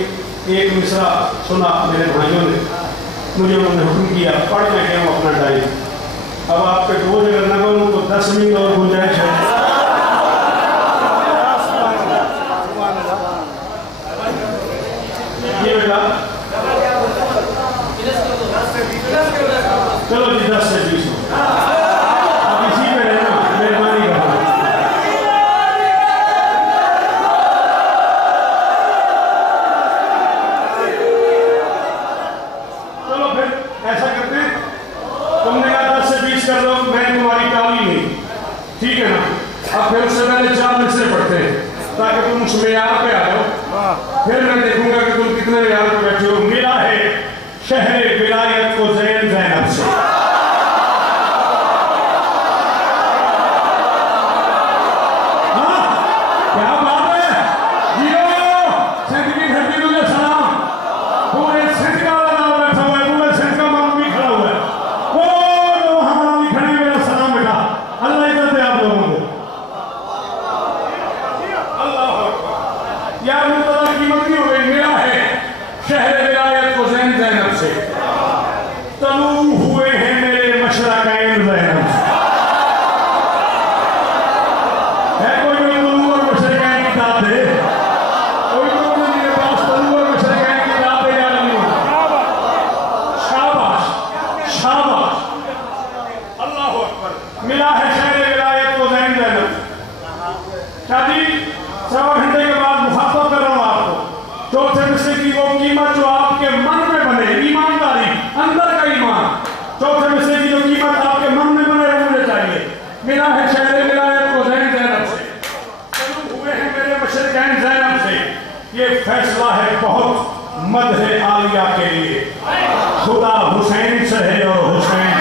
एक मिसरा सुना मेरे भाइयों ने, मुझे उन्होंने हुक्म किया पढ़ मैं क्या हूँ अपना टाइम। अब आपके 2 जगह न बोलूँ तो 10 मिनट और गुंजाइश है। ये बेटा चलो जी 10 से 20 अब इसी पे रहना, मेहरबानी करना। चलो फिर ऐसा करते हैं, तुमने कहा 10 से 20 कर लो, मैं तुम्हारी टाली नहीं, ठीक है ना। अब फिर उससे पहले 4 मिसरे पढ़ते हैं ताकि तुम उस मेयार पे आ जाओ। फिर मैं देखूंगा कि तुम कितने मेयार पे बैठे हो। मिला है शहर विलायत को ज़ैन ज़ैनब से। क्या बात है, जियो सिंध की धरती तुझे सलाम। पूरे सिंध का वाला बैठा हुआ है, पूरे सिंध का माम भी खड़ा हुआ है। वो हमारा भी खड़े, मेरा सलाम बेटा, अल्लाह इज्जत दे आप लोगों को। अल्लाह यार मुतला कीमत नहीं हो गई। मिला है शहर विलायत को ज़ैन ज़ैनब से, तलू हुए हैं मेरे मशरक़ैन ज़ैनब से। है कोई तलू और मशरक़ैन की दात दे? कोई तो मेरे पास तलू और मशरक़ैन की दात दे या नहीं? शाबाश शाबाश, अल्लाहु अकबर। मिला है शहर विलायत को ज़ैन ज़ैनब। शादी 1.25 घंटे के बाद मुखातब कर रहा हूँ आपको। चौथे मिसरे की वो कीमत जो आपके मन में बने, ईमानदारी, अंदर का ईमान। चौथे मिसरे की जो कीमत आपके मन में बने वो मुझे चाहिए। मिला है शहर विलायत को ज़ैन ज़ैनब से, तलू हुए हैं मेरे मशरक़ैन ज़ैनब से। ये फैसला है बहुत मदह आलिया के लिए। खुदा हुसैन से है और हुसैन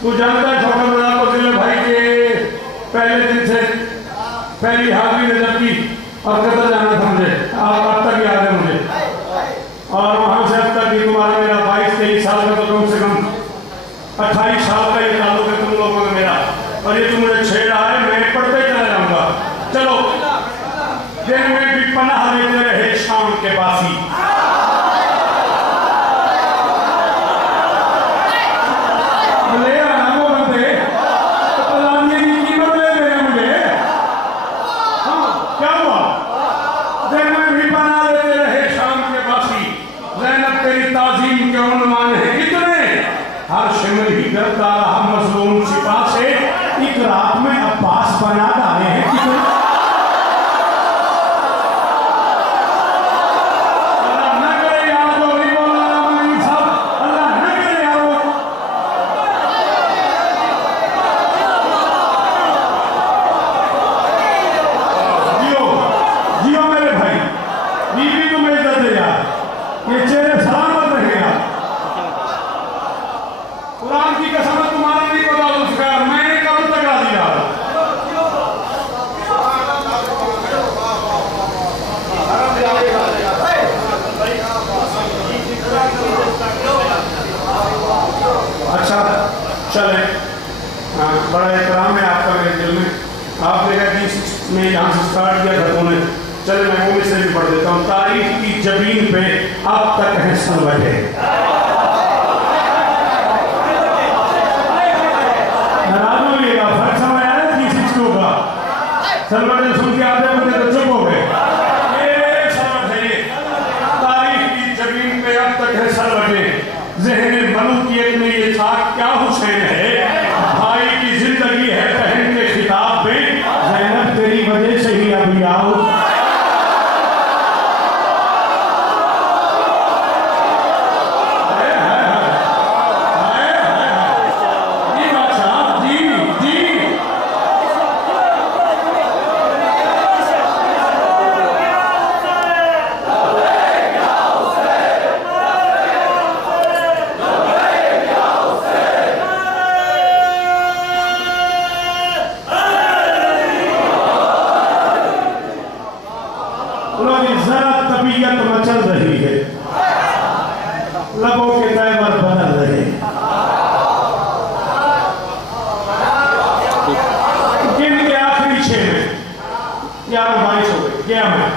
तू जानता है छोटा बड़ा को दिल भाई के पहले दिन से पहली हाजिरी नजर की और कतर जाना था मुझे, अब तक याद है मुझे। और वहां से अब तक भी तुम्हारा मेरा 22-23 साल का, तो कम से कम 28 साल का ये ताल्लुक है तुम लोगों का मेरा। और ये तुम मुझे छेड़ रहा है, मैं पढ़ते चला जाऊंगा। चलो दिन में भी पनाह लेते रहे शाम के बासी। हर शिमर ही करता रहा मजलूम सिपा से, एक रात में अब्बास बना डाले हैं कितने। अल्लाह न करे यार, तो नहीं बोलना मनी साहब, अल्लाह न करे यार। जियो जियो मेरे भाई, बीवी को मैं इज्जत दे यार, ये चेहरे सलामत रहेगा। कुरान की कसम तुम्हारा नहीं पता उसका, मैंने कब तक आ दिया। अच्छा चले, बड़ा एहतराम है आपका मेरे दिल में। आपने कहा कि में यहाँ से स्टार्ट किया था तुमने, चले मैं वो में से भी पढ़ देता हूँ। तारीख की जमीन पे अब तक है सलवटे, नाराज होइएगा, फर्क समझ आया 362 का। सलवटे सुन के आधे बंदे तो चुप हो गए। ये सलवट है, ये तारीख की जमीन पे अब तक है सलवटे, ज़हन मलूकियत में ये था क्या हुसैन है, भाई की जिंदगी है बहन के खिताब पे, ज़ैनब तेरी वजह से ही अभी आओ। मचल रही है, लबों के तैमर बदल रहे, दिन के आखिरी 6 में 11-22 हो गए, क्या मैं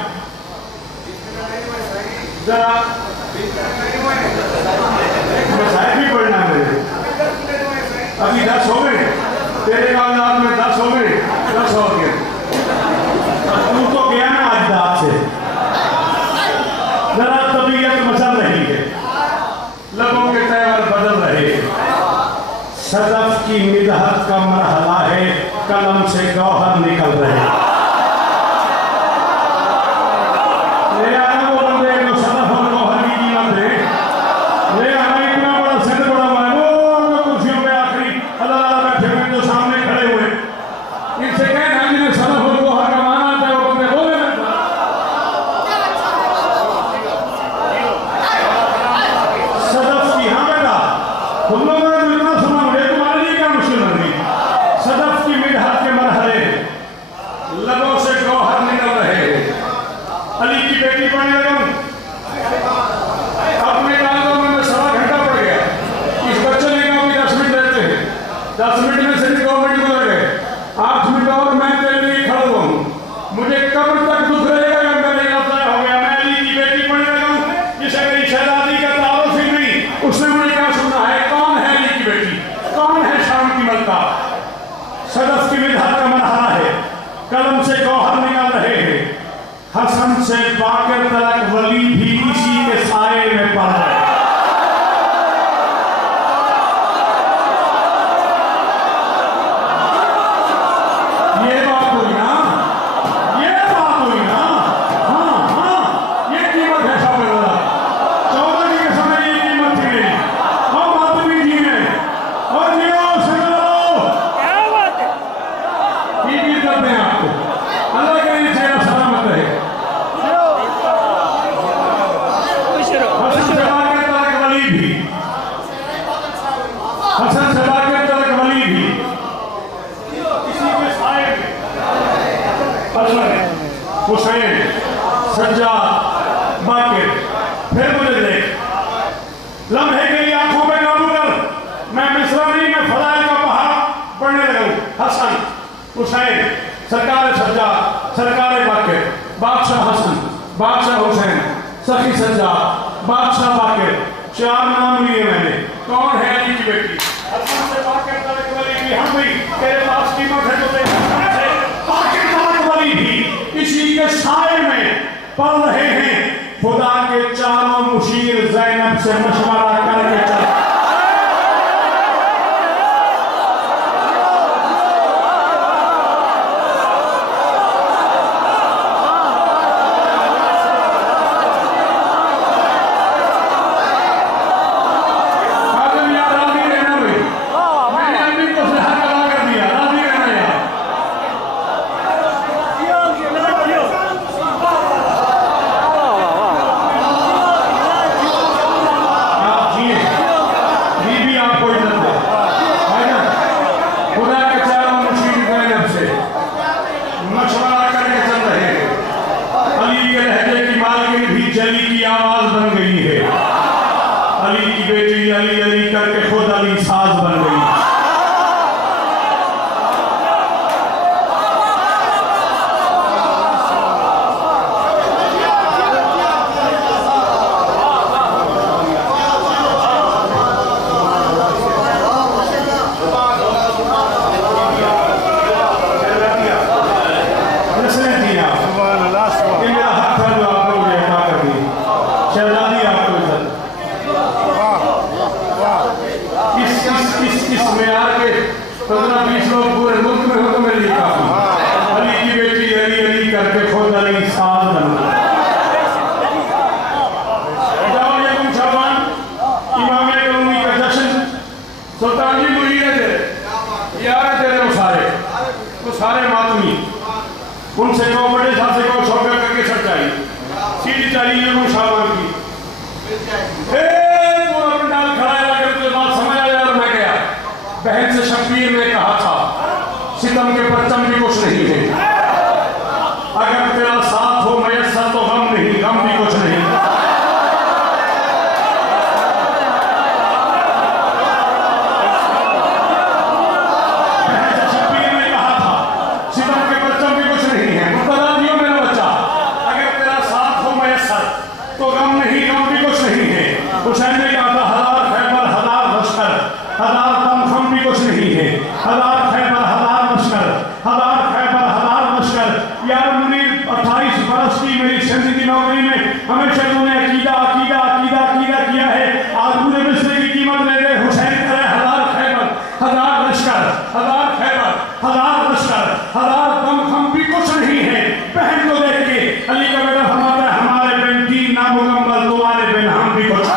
जरा मसाइल भी पढ़ना है, अभी 10 हो गए, तेरे कागजात में 10 हो गए, 10 हो गए, तू तो गया ना आज दाद से, जरा तबीयत मचल रही है, लबों के तैमर बदल रहे, सदफ की मिदहत का मरहला है, कलम से गौहर निकल रहे। ले आना वो बंदे जो सदफ और गौहर की कीमत है, ले आना इतना बड़ा सिर बड़ा हुआ है, वो कुर्सियों पे आखिरी अल्लाह बैठे हुए जो सामने खड़े हुए, इनसे कहना जिन्हें सदफ और गौहर का माना आता है वो बंदे बोले तुम लोगों ने इतना सुना, मुझे तुम्हारे लिए क्या मुश्किल बन गई। सदफ की मिदहत के मरहले, लबों से गौहर निकल रहे, अली की बेटी पढ़ने लगा, अपने कागजों में 1.25 घंटा पड़ गया, इस बच्चे ने कहा कि 10 मिनट रहते हैं, 10 मिनट में से 2 मिनट गुजर गए, 8 मिनट और मैं तेरे लिए खड़ा हुआ हूँ, मुझे कब्र तक दुख रहेगा कि मेरे हो गया, मैं अली की बेटी पढ़ने लगा, जिसे मेरी शहजादी का तारुफ ही नहीं, उसने मुझे क्या सुनना है, बेटी कौन है शाम की मलका। सदफ की मिदहत का मरहला है, कलम से गौहर निकल रहे हैं, हसन से बाकर तक वली भी इसी के साए में पड़ रहे। ये बात हुई ना, ये बात हुई ना, हाँ हाँ, ये कीमत है शाह बल्ला। 14 के समय ये कीमत थी मेरी, और मातमी जी ने, और जियो सुनो, क्या बात है, ये करते हैं आपको, अल्लाह के लिए चेहरा सलामत रहे। हसन से बाकर तलक वली भी, हसन से बाकर तलक वली भी इसी के साए में, हसन, हुसैन, सज्जाद, बाकर, फिर मुझे देख, लम्हे के लिए आंखों पे काबू कर, मैं मिस्रा नहीं, मैं फजाइल का पहाड़ पढ़ने लगा हूँ। हसन, हुसैन, सरकार सज्जाद, सरकार बाकर, बादशाह हसन, बादशाह हुसैन, सखी सज्जाद, बादशाह बाकर, 4 नाम लिए मैंने। कौन है अली की बेटी? हसन से बाकर तलक वली भी, हम भी तेरे पास कीमत है तो तेरे हसन से बाकर तलक वली भी इसी के साए में पढ़ रहे हैं। खुदा के चारों मुशीर ज़ैनब से मशवरा करके चल, मुझसे कहो, बड़े साहब से कहो, शौक करके सच्चाई सीधी चाहिए वो शाबान की। पूरा पंडाल खड़ा है, अगर तुझे बात समझ आ जाए। और मैं गया, बहन से शब्बीर ने कहा था सितम के परचम भी कुछ नहीं है, अगर तेरा साथ हो मयस्सर तो गम नहीं, गम भी कुछ नहीं। हुसैन ने कहा था हजार खैबर हजार लश्कर, हजार दमखम भी कुछ नहीं है, हजार खैबर हजार लश्कर, हजार खैबर हजार लश्कर। यार मुनीर 28 बरस की मेरी जिंदगी नौकरी में हमेशा उन्होंने अकीदा अकीदा अकीदा अकीदा किया है। आज पूरे मिस्र की कीमत ले गए। हुसैन करे हजार खैबर हजार लश्कर, हजार खैबर हजार लश्कर, हजार दमखम भी कुछ नहीं है। बहन को देख के अली का बेटा फरमाता है हमारे बिन दीन नामुकम्मल, तुम्हारे बिन हम भी कुछ।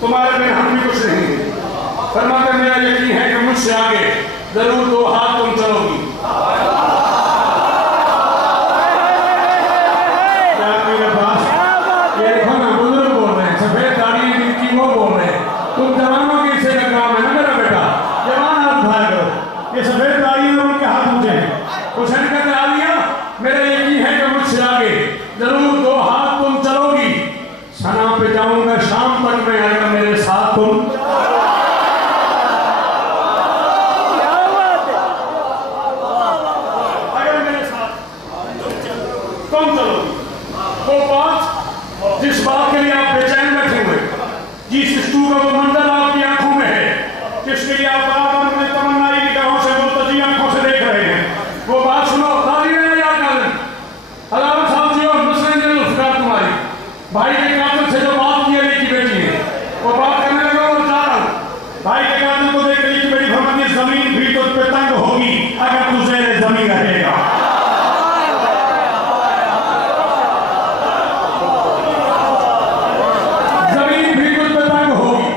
तुम्हारे में हम भी कुछ नहीं है। फरमाते मेरा यकीन है कि मुझसे आगे जरूर दो हाथ तुम चलोगी। क्या मेरे पास ये देखो ना, बुजुर्ग बोल रहे हैं, सफेद दाढ़ी जिनकी वो बोल रहे हैं। तुम जवानों के हिस्से का काम है ना मेरा बेटा, जवान हाथ उठाया करो। ये सफेद दाढ़ी है उनके हाथ ऊंचे हैं। हुसैन कहते आ लिया, मेरा यकीन है कि मुझसे आगे जरूर दो हाथ तुम चलोगी। सना पे जाऊंगा शाम तक में, अगर मेरे साथ तुम। अगर मेरे साथ तुम चलोगी, वो बात जिस बात के लिए आप बेचैन बैठे हुए, जिस स्टू का वो मंजर आपकी आंखों में है, जिसके लिए आप बार-बार अपने तमन्नाई निगाहों से मुल्तजी आंखों से देख रहे हैं, वो बात सुनो। तारीफ है याद कर लें, अलावा साहब जी और मुस्लिम जुल्फ़िकार तुम्हारी भाई के कातिल से जो बात की अली की बेटी है, वो बात करने लगा और जा रहा हूं। भाई के कातिल को देख अली की बेटी फरमाती है जमीन भी तुझ पे तंग होगी अगर तू ज़ेरे ज़मीन रहेगा। जमीन भी तुझ पे तंग होगी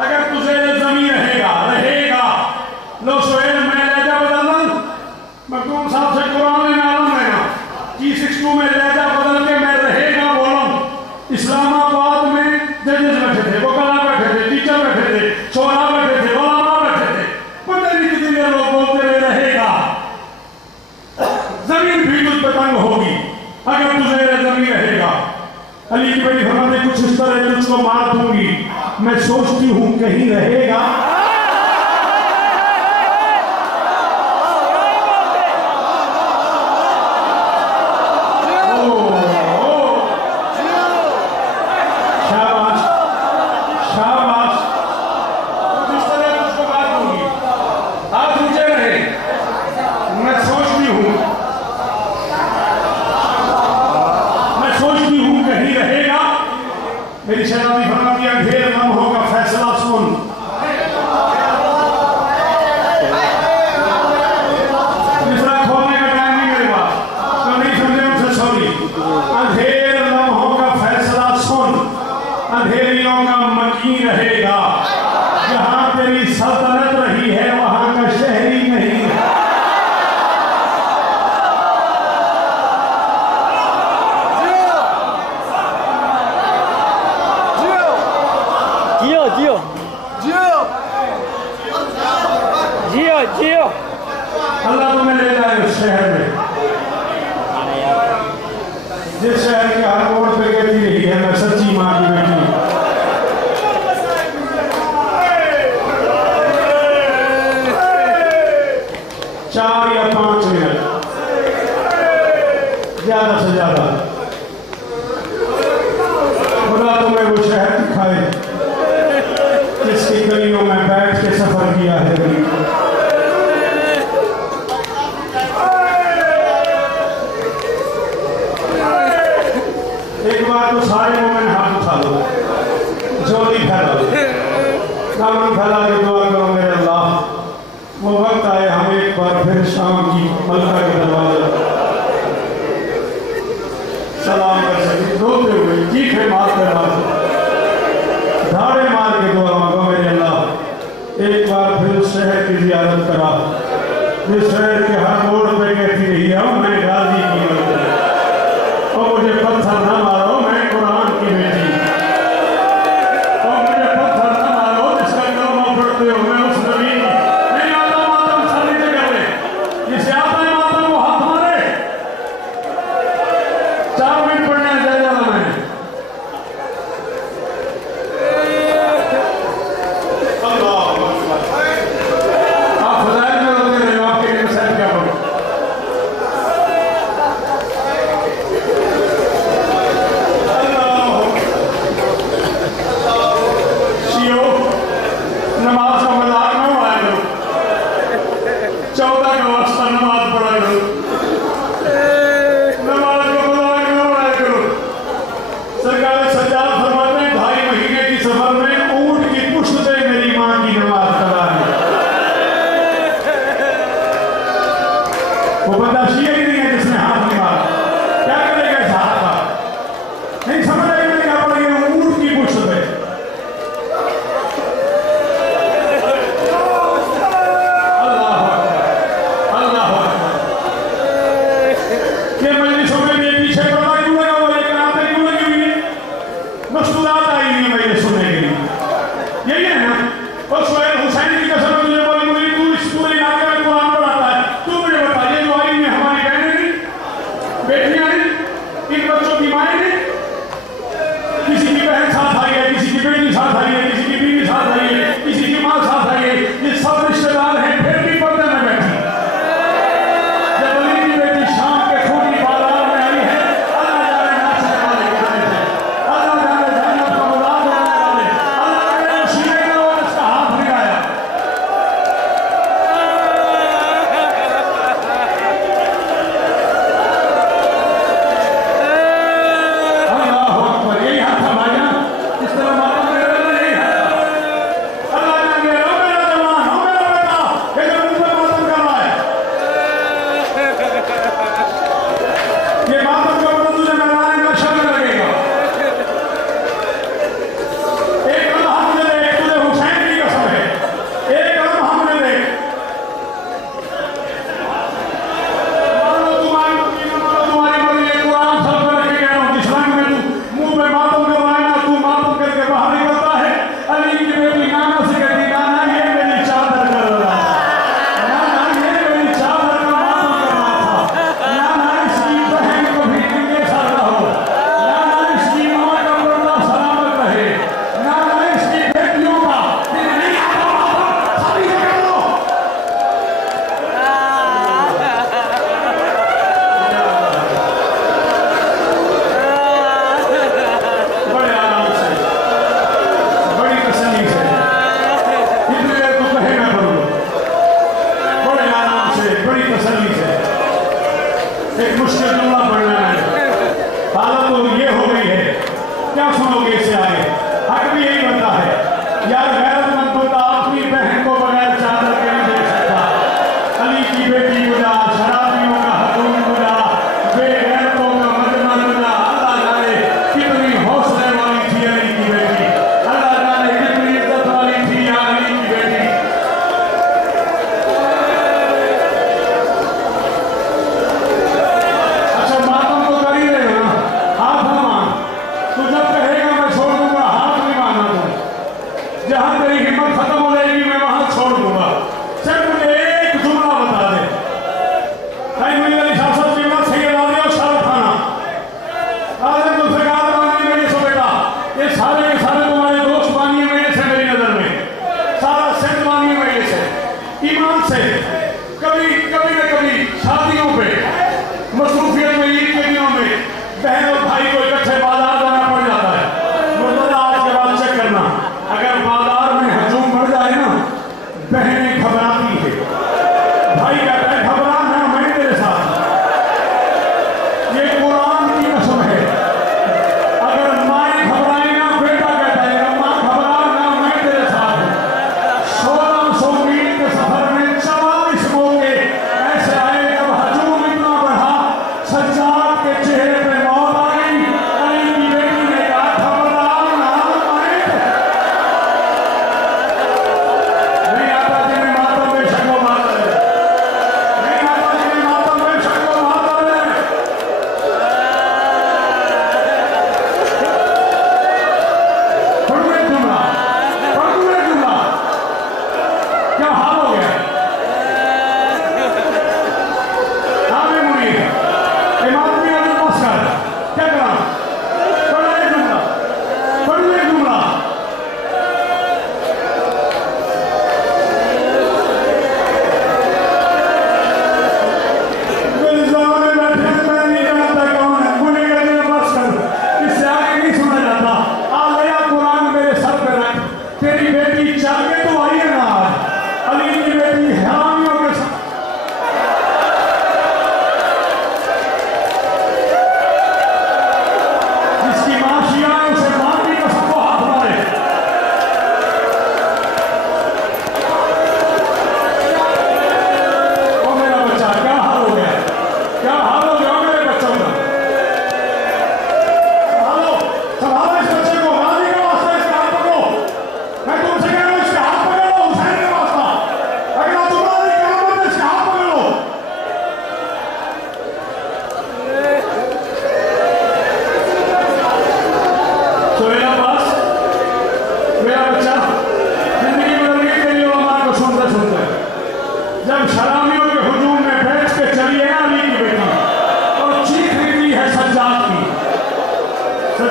अगर तू ज़ेरे ज़मीन रहेगा। लो सोहेल मैं लहजा बदल मखदूम साहब से कुरान में मालूम है ना, G62 में लहजा बदल के मैं रहेगा बोलूं। इस्लामाबाद में जजेस बैठे थे, वकाला बैठे थे, टीचर बैठे थे, शोरा बैठे थे, वलामा बैठे थे, पता नहीं कितने देर लोग बोलते रहे रहेगा। जमीन भी तुझ पे तंग होगी अगर तू ज़ेरे ज़मीन रहेगा। अली की बेटी फरमाते कुछ इस तरह तुझको मार दूंगी, मैं सोचती हूं कहीं रहेगा। मेरी शहजादी फरमाती है ढेर लम्हों का फैसला सुन। दूसरा खोलने का टाइम नहीं मेरे पास, तो नहीं समझे उनसे सॉरी। अंधेर लम्हों का फैसला सुन, अंधेरियों का मकीन रहेगा। जहां तेरी सल्तनत रही है वहां का शहरी नहीं है। जियो अल्लाह तुम्हें ले जाए उस शहर में, जिस शहर के हर मोड़ पे कहती रही है मैं सच्ची मां की बेटी। चार या 5 मिनट ज्यादा से ज्यादा एक बार तो सारे मोमेंट हाथ उठा लो, जोली फैला लो, दामन फैला के दुआ करो मेरे अल्लाह। वो वक्त आए हम एक बार फिर शाम की मल्का के दरवाजे सलाम कर सके, रोते हुए चीखे मारते मारते धाड़े मार के दुआ मांगो मेरे अल्लाह। एक बार फिर उस शहर की जियारत करा जिस शहर के हर मोड़ पे कहती रही है मैं गाजी की बेटी, और मुझे पत्थर न मारो मैं कुरान की बेटी, और मुझे पत्थर न मारो जिसका कलमा पढ़ते हो मैं उस नबी नहीं आता मातम सारी जगह में जिसे आता है मातम वो हाथ मारे। 4 मिनट पढ़ने जाएगा मैंने आप फजाइल में रोते रहे हो, आपके लिए साहब क्या पढ़ो। नमाज का मजाक न उड़ाया करो, 14 का वास्ता नमाज पढ़ा करो, नमाज का मजाक न उड़ाया करो। सरकार सज्जाद फरमाते हैं 2.5 महीने की सफर में ऊंट की पुष्ट से मेरी मां की नमाज करा है। वो बंदा शिया ही नहीं है जिसने हाथ नहीं मारा, क्या करेगा इस हाथ का, नहीं समझ रहे क्या पड़ेगा ऊंट की पुष्ट पे। जहां तेरी हिम्मत खत्म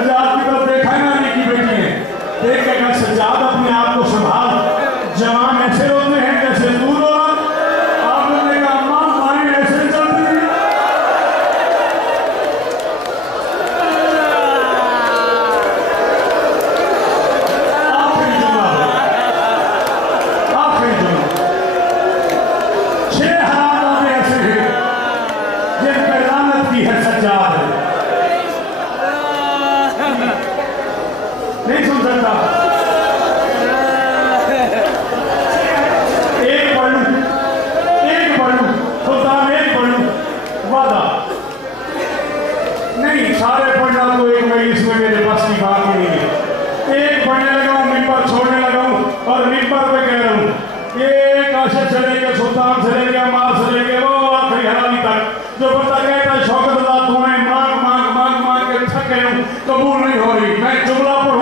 सज्जाद की तरफ देखा है ना, अली की बेटी ने देख के कहा सज्जाद अपने आप को संभाल, जवान ऐसे होते हैं जैसे दूर हो। आपने कहा अम्मा माएं ऐसे चलती हैं। आखिरी जुमला 6 हालात ऐसे हैं जिन पर लानत की है सज्जाद। नहीं सुन सकता। एक पढ़ लूं सुल्तान, एक पढ़ लूं वादा नहीं, सारे पढ़ना तो एक मजलिस में मेरे पास की बात ही नहीं है। एक पढ़ने लगा हूं, मिंबर छोड़ने लगा हूं और मिंबर पे कह रहा हूं ये काशिफ से लेके सुल्तान से लेके अम्मार से लेके वो आखिरी हरामी तक जो बंदा कहता है शौकत अल्लाह दुआएं मांग मांग मांग मांग के थक गए हूं, कबूल नहीं हो रही। मैं जुमला पढ़ूं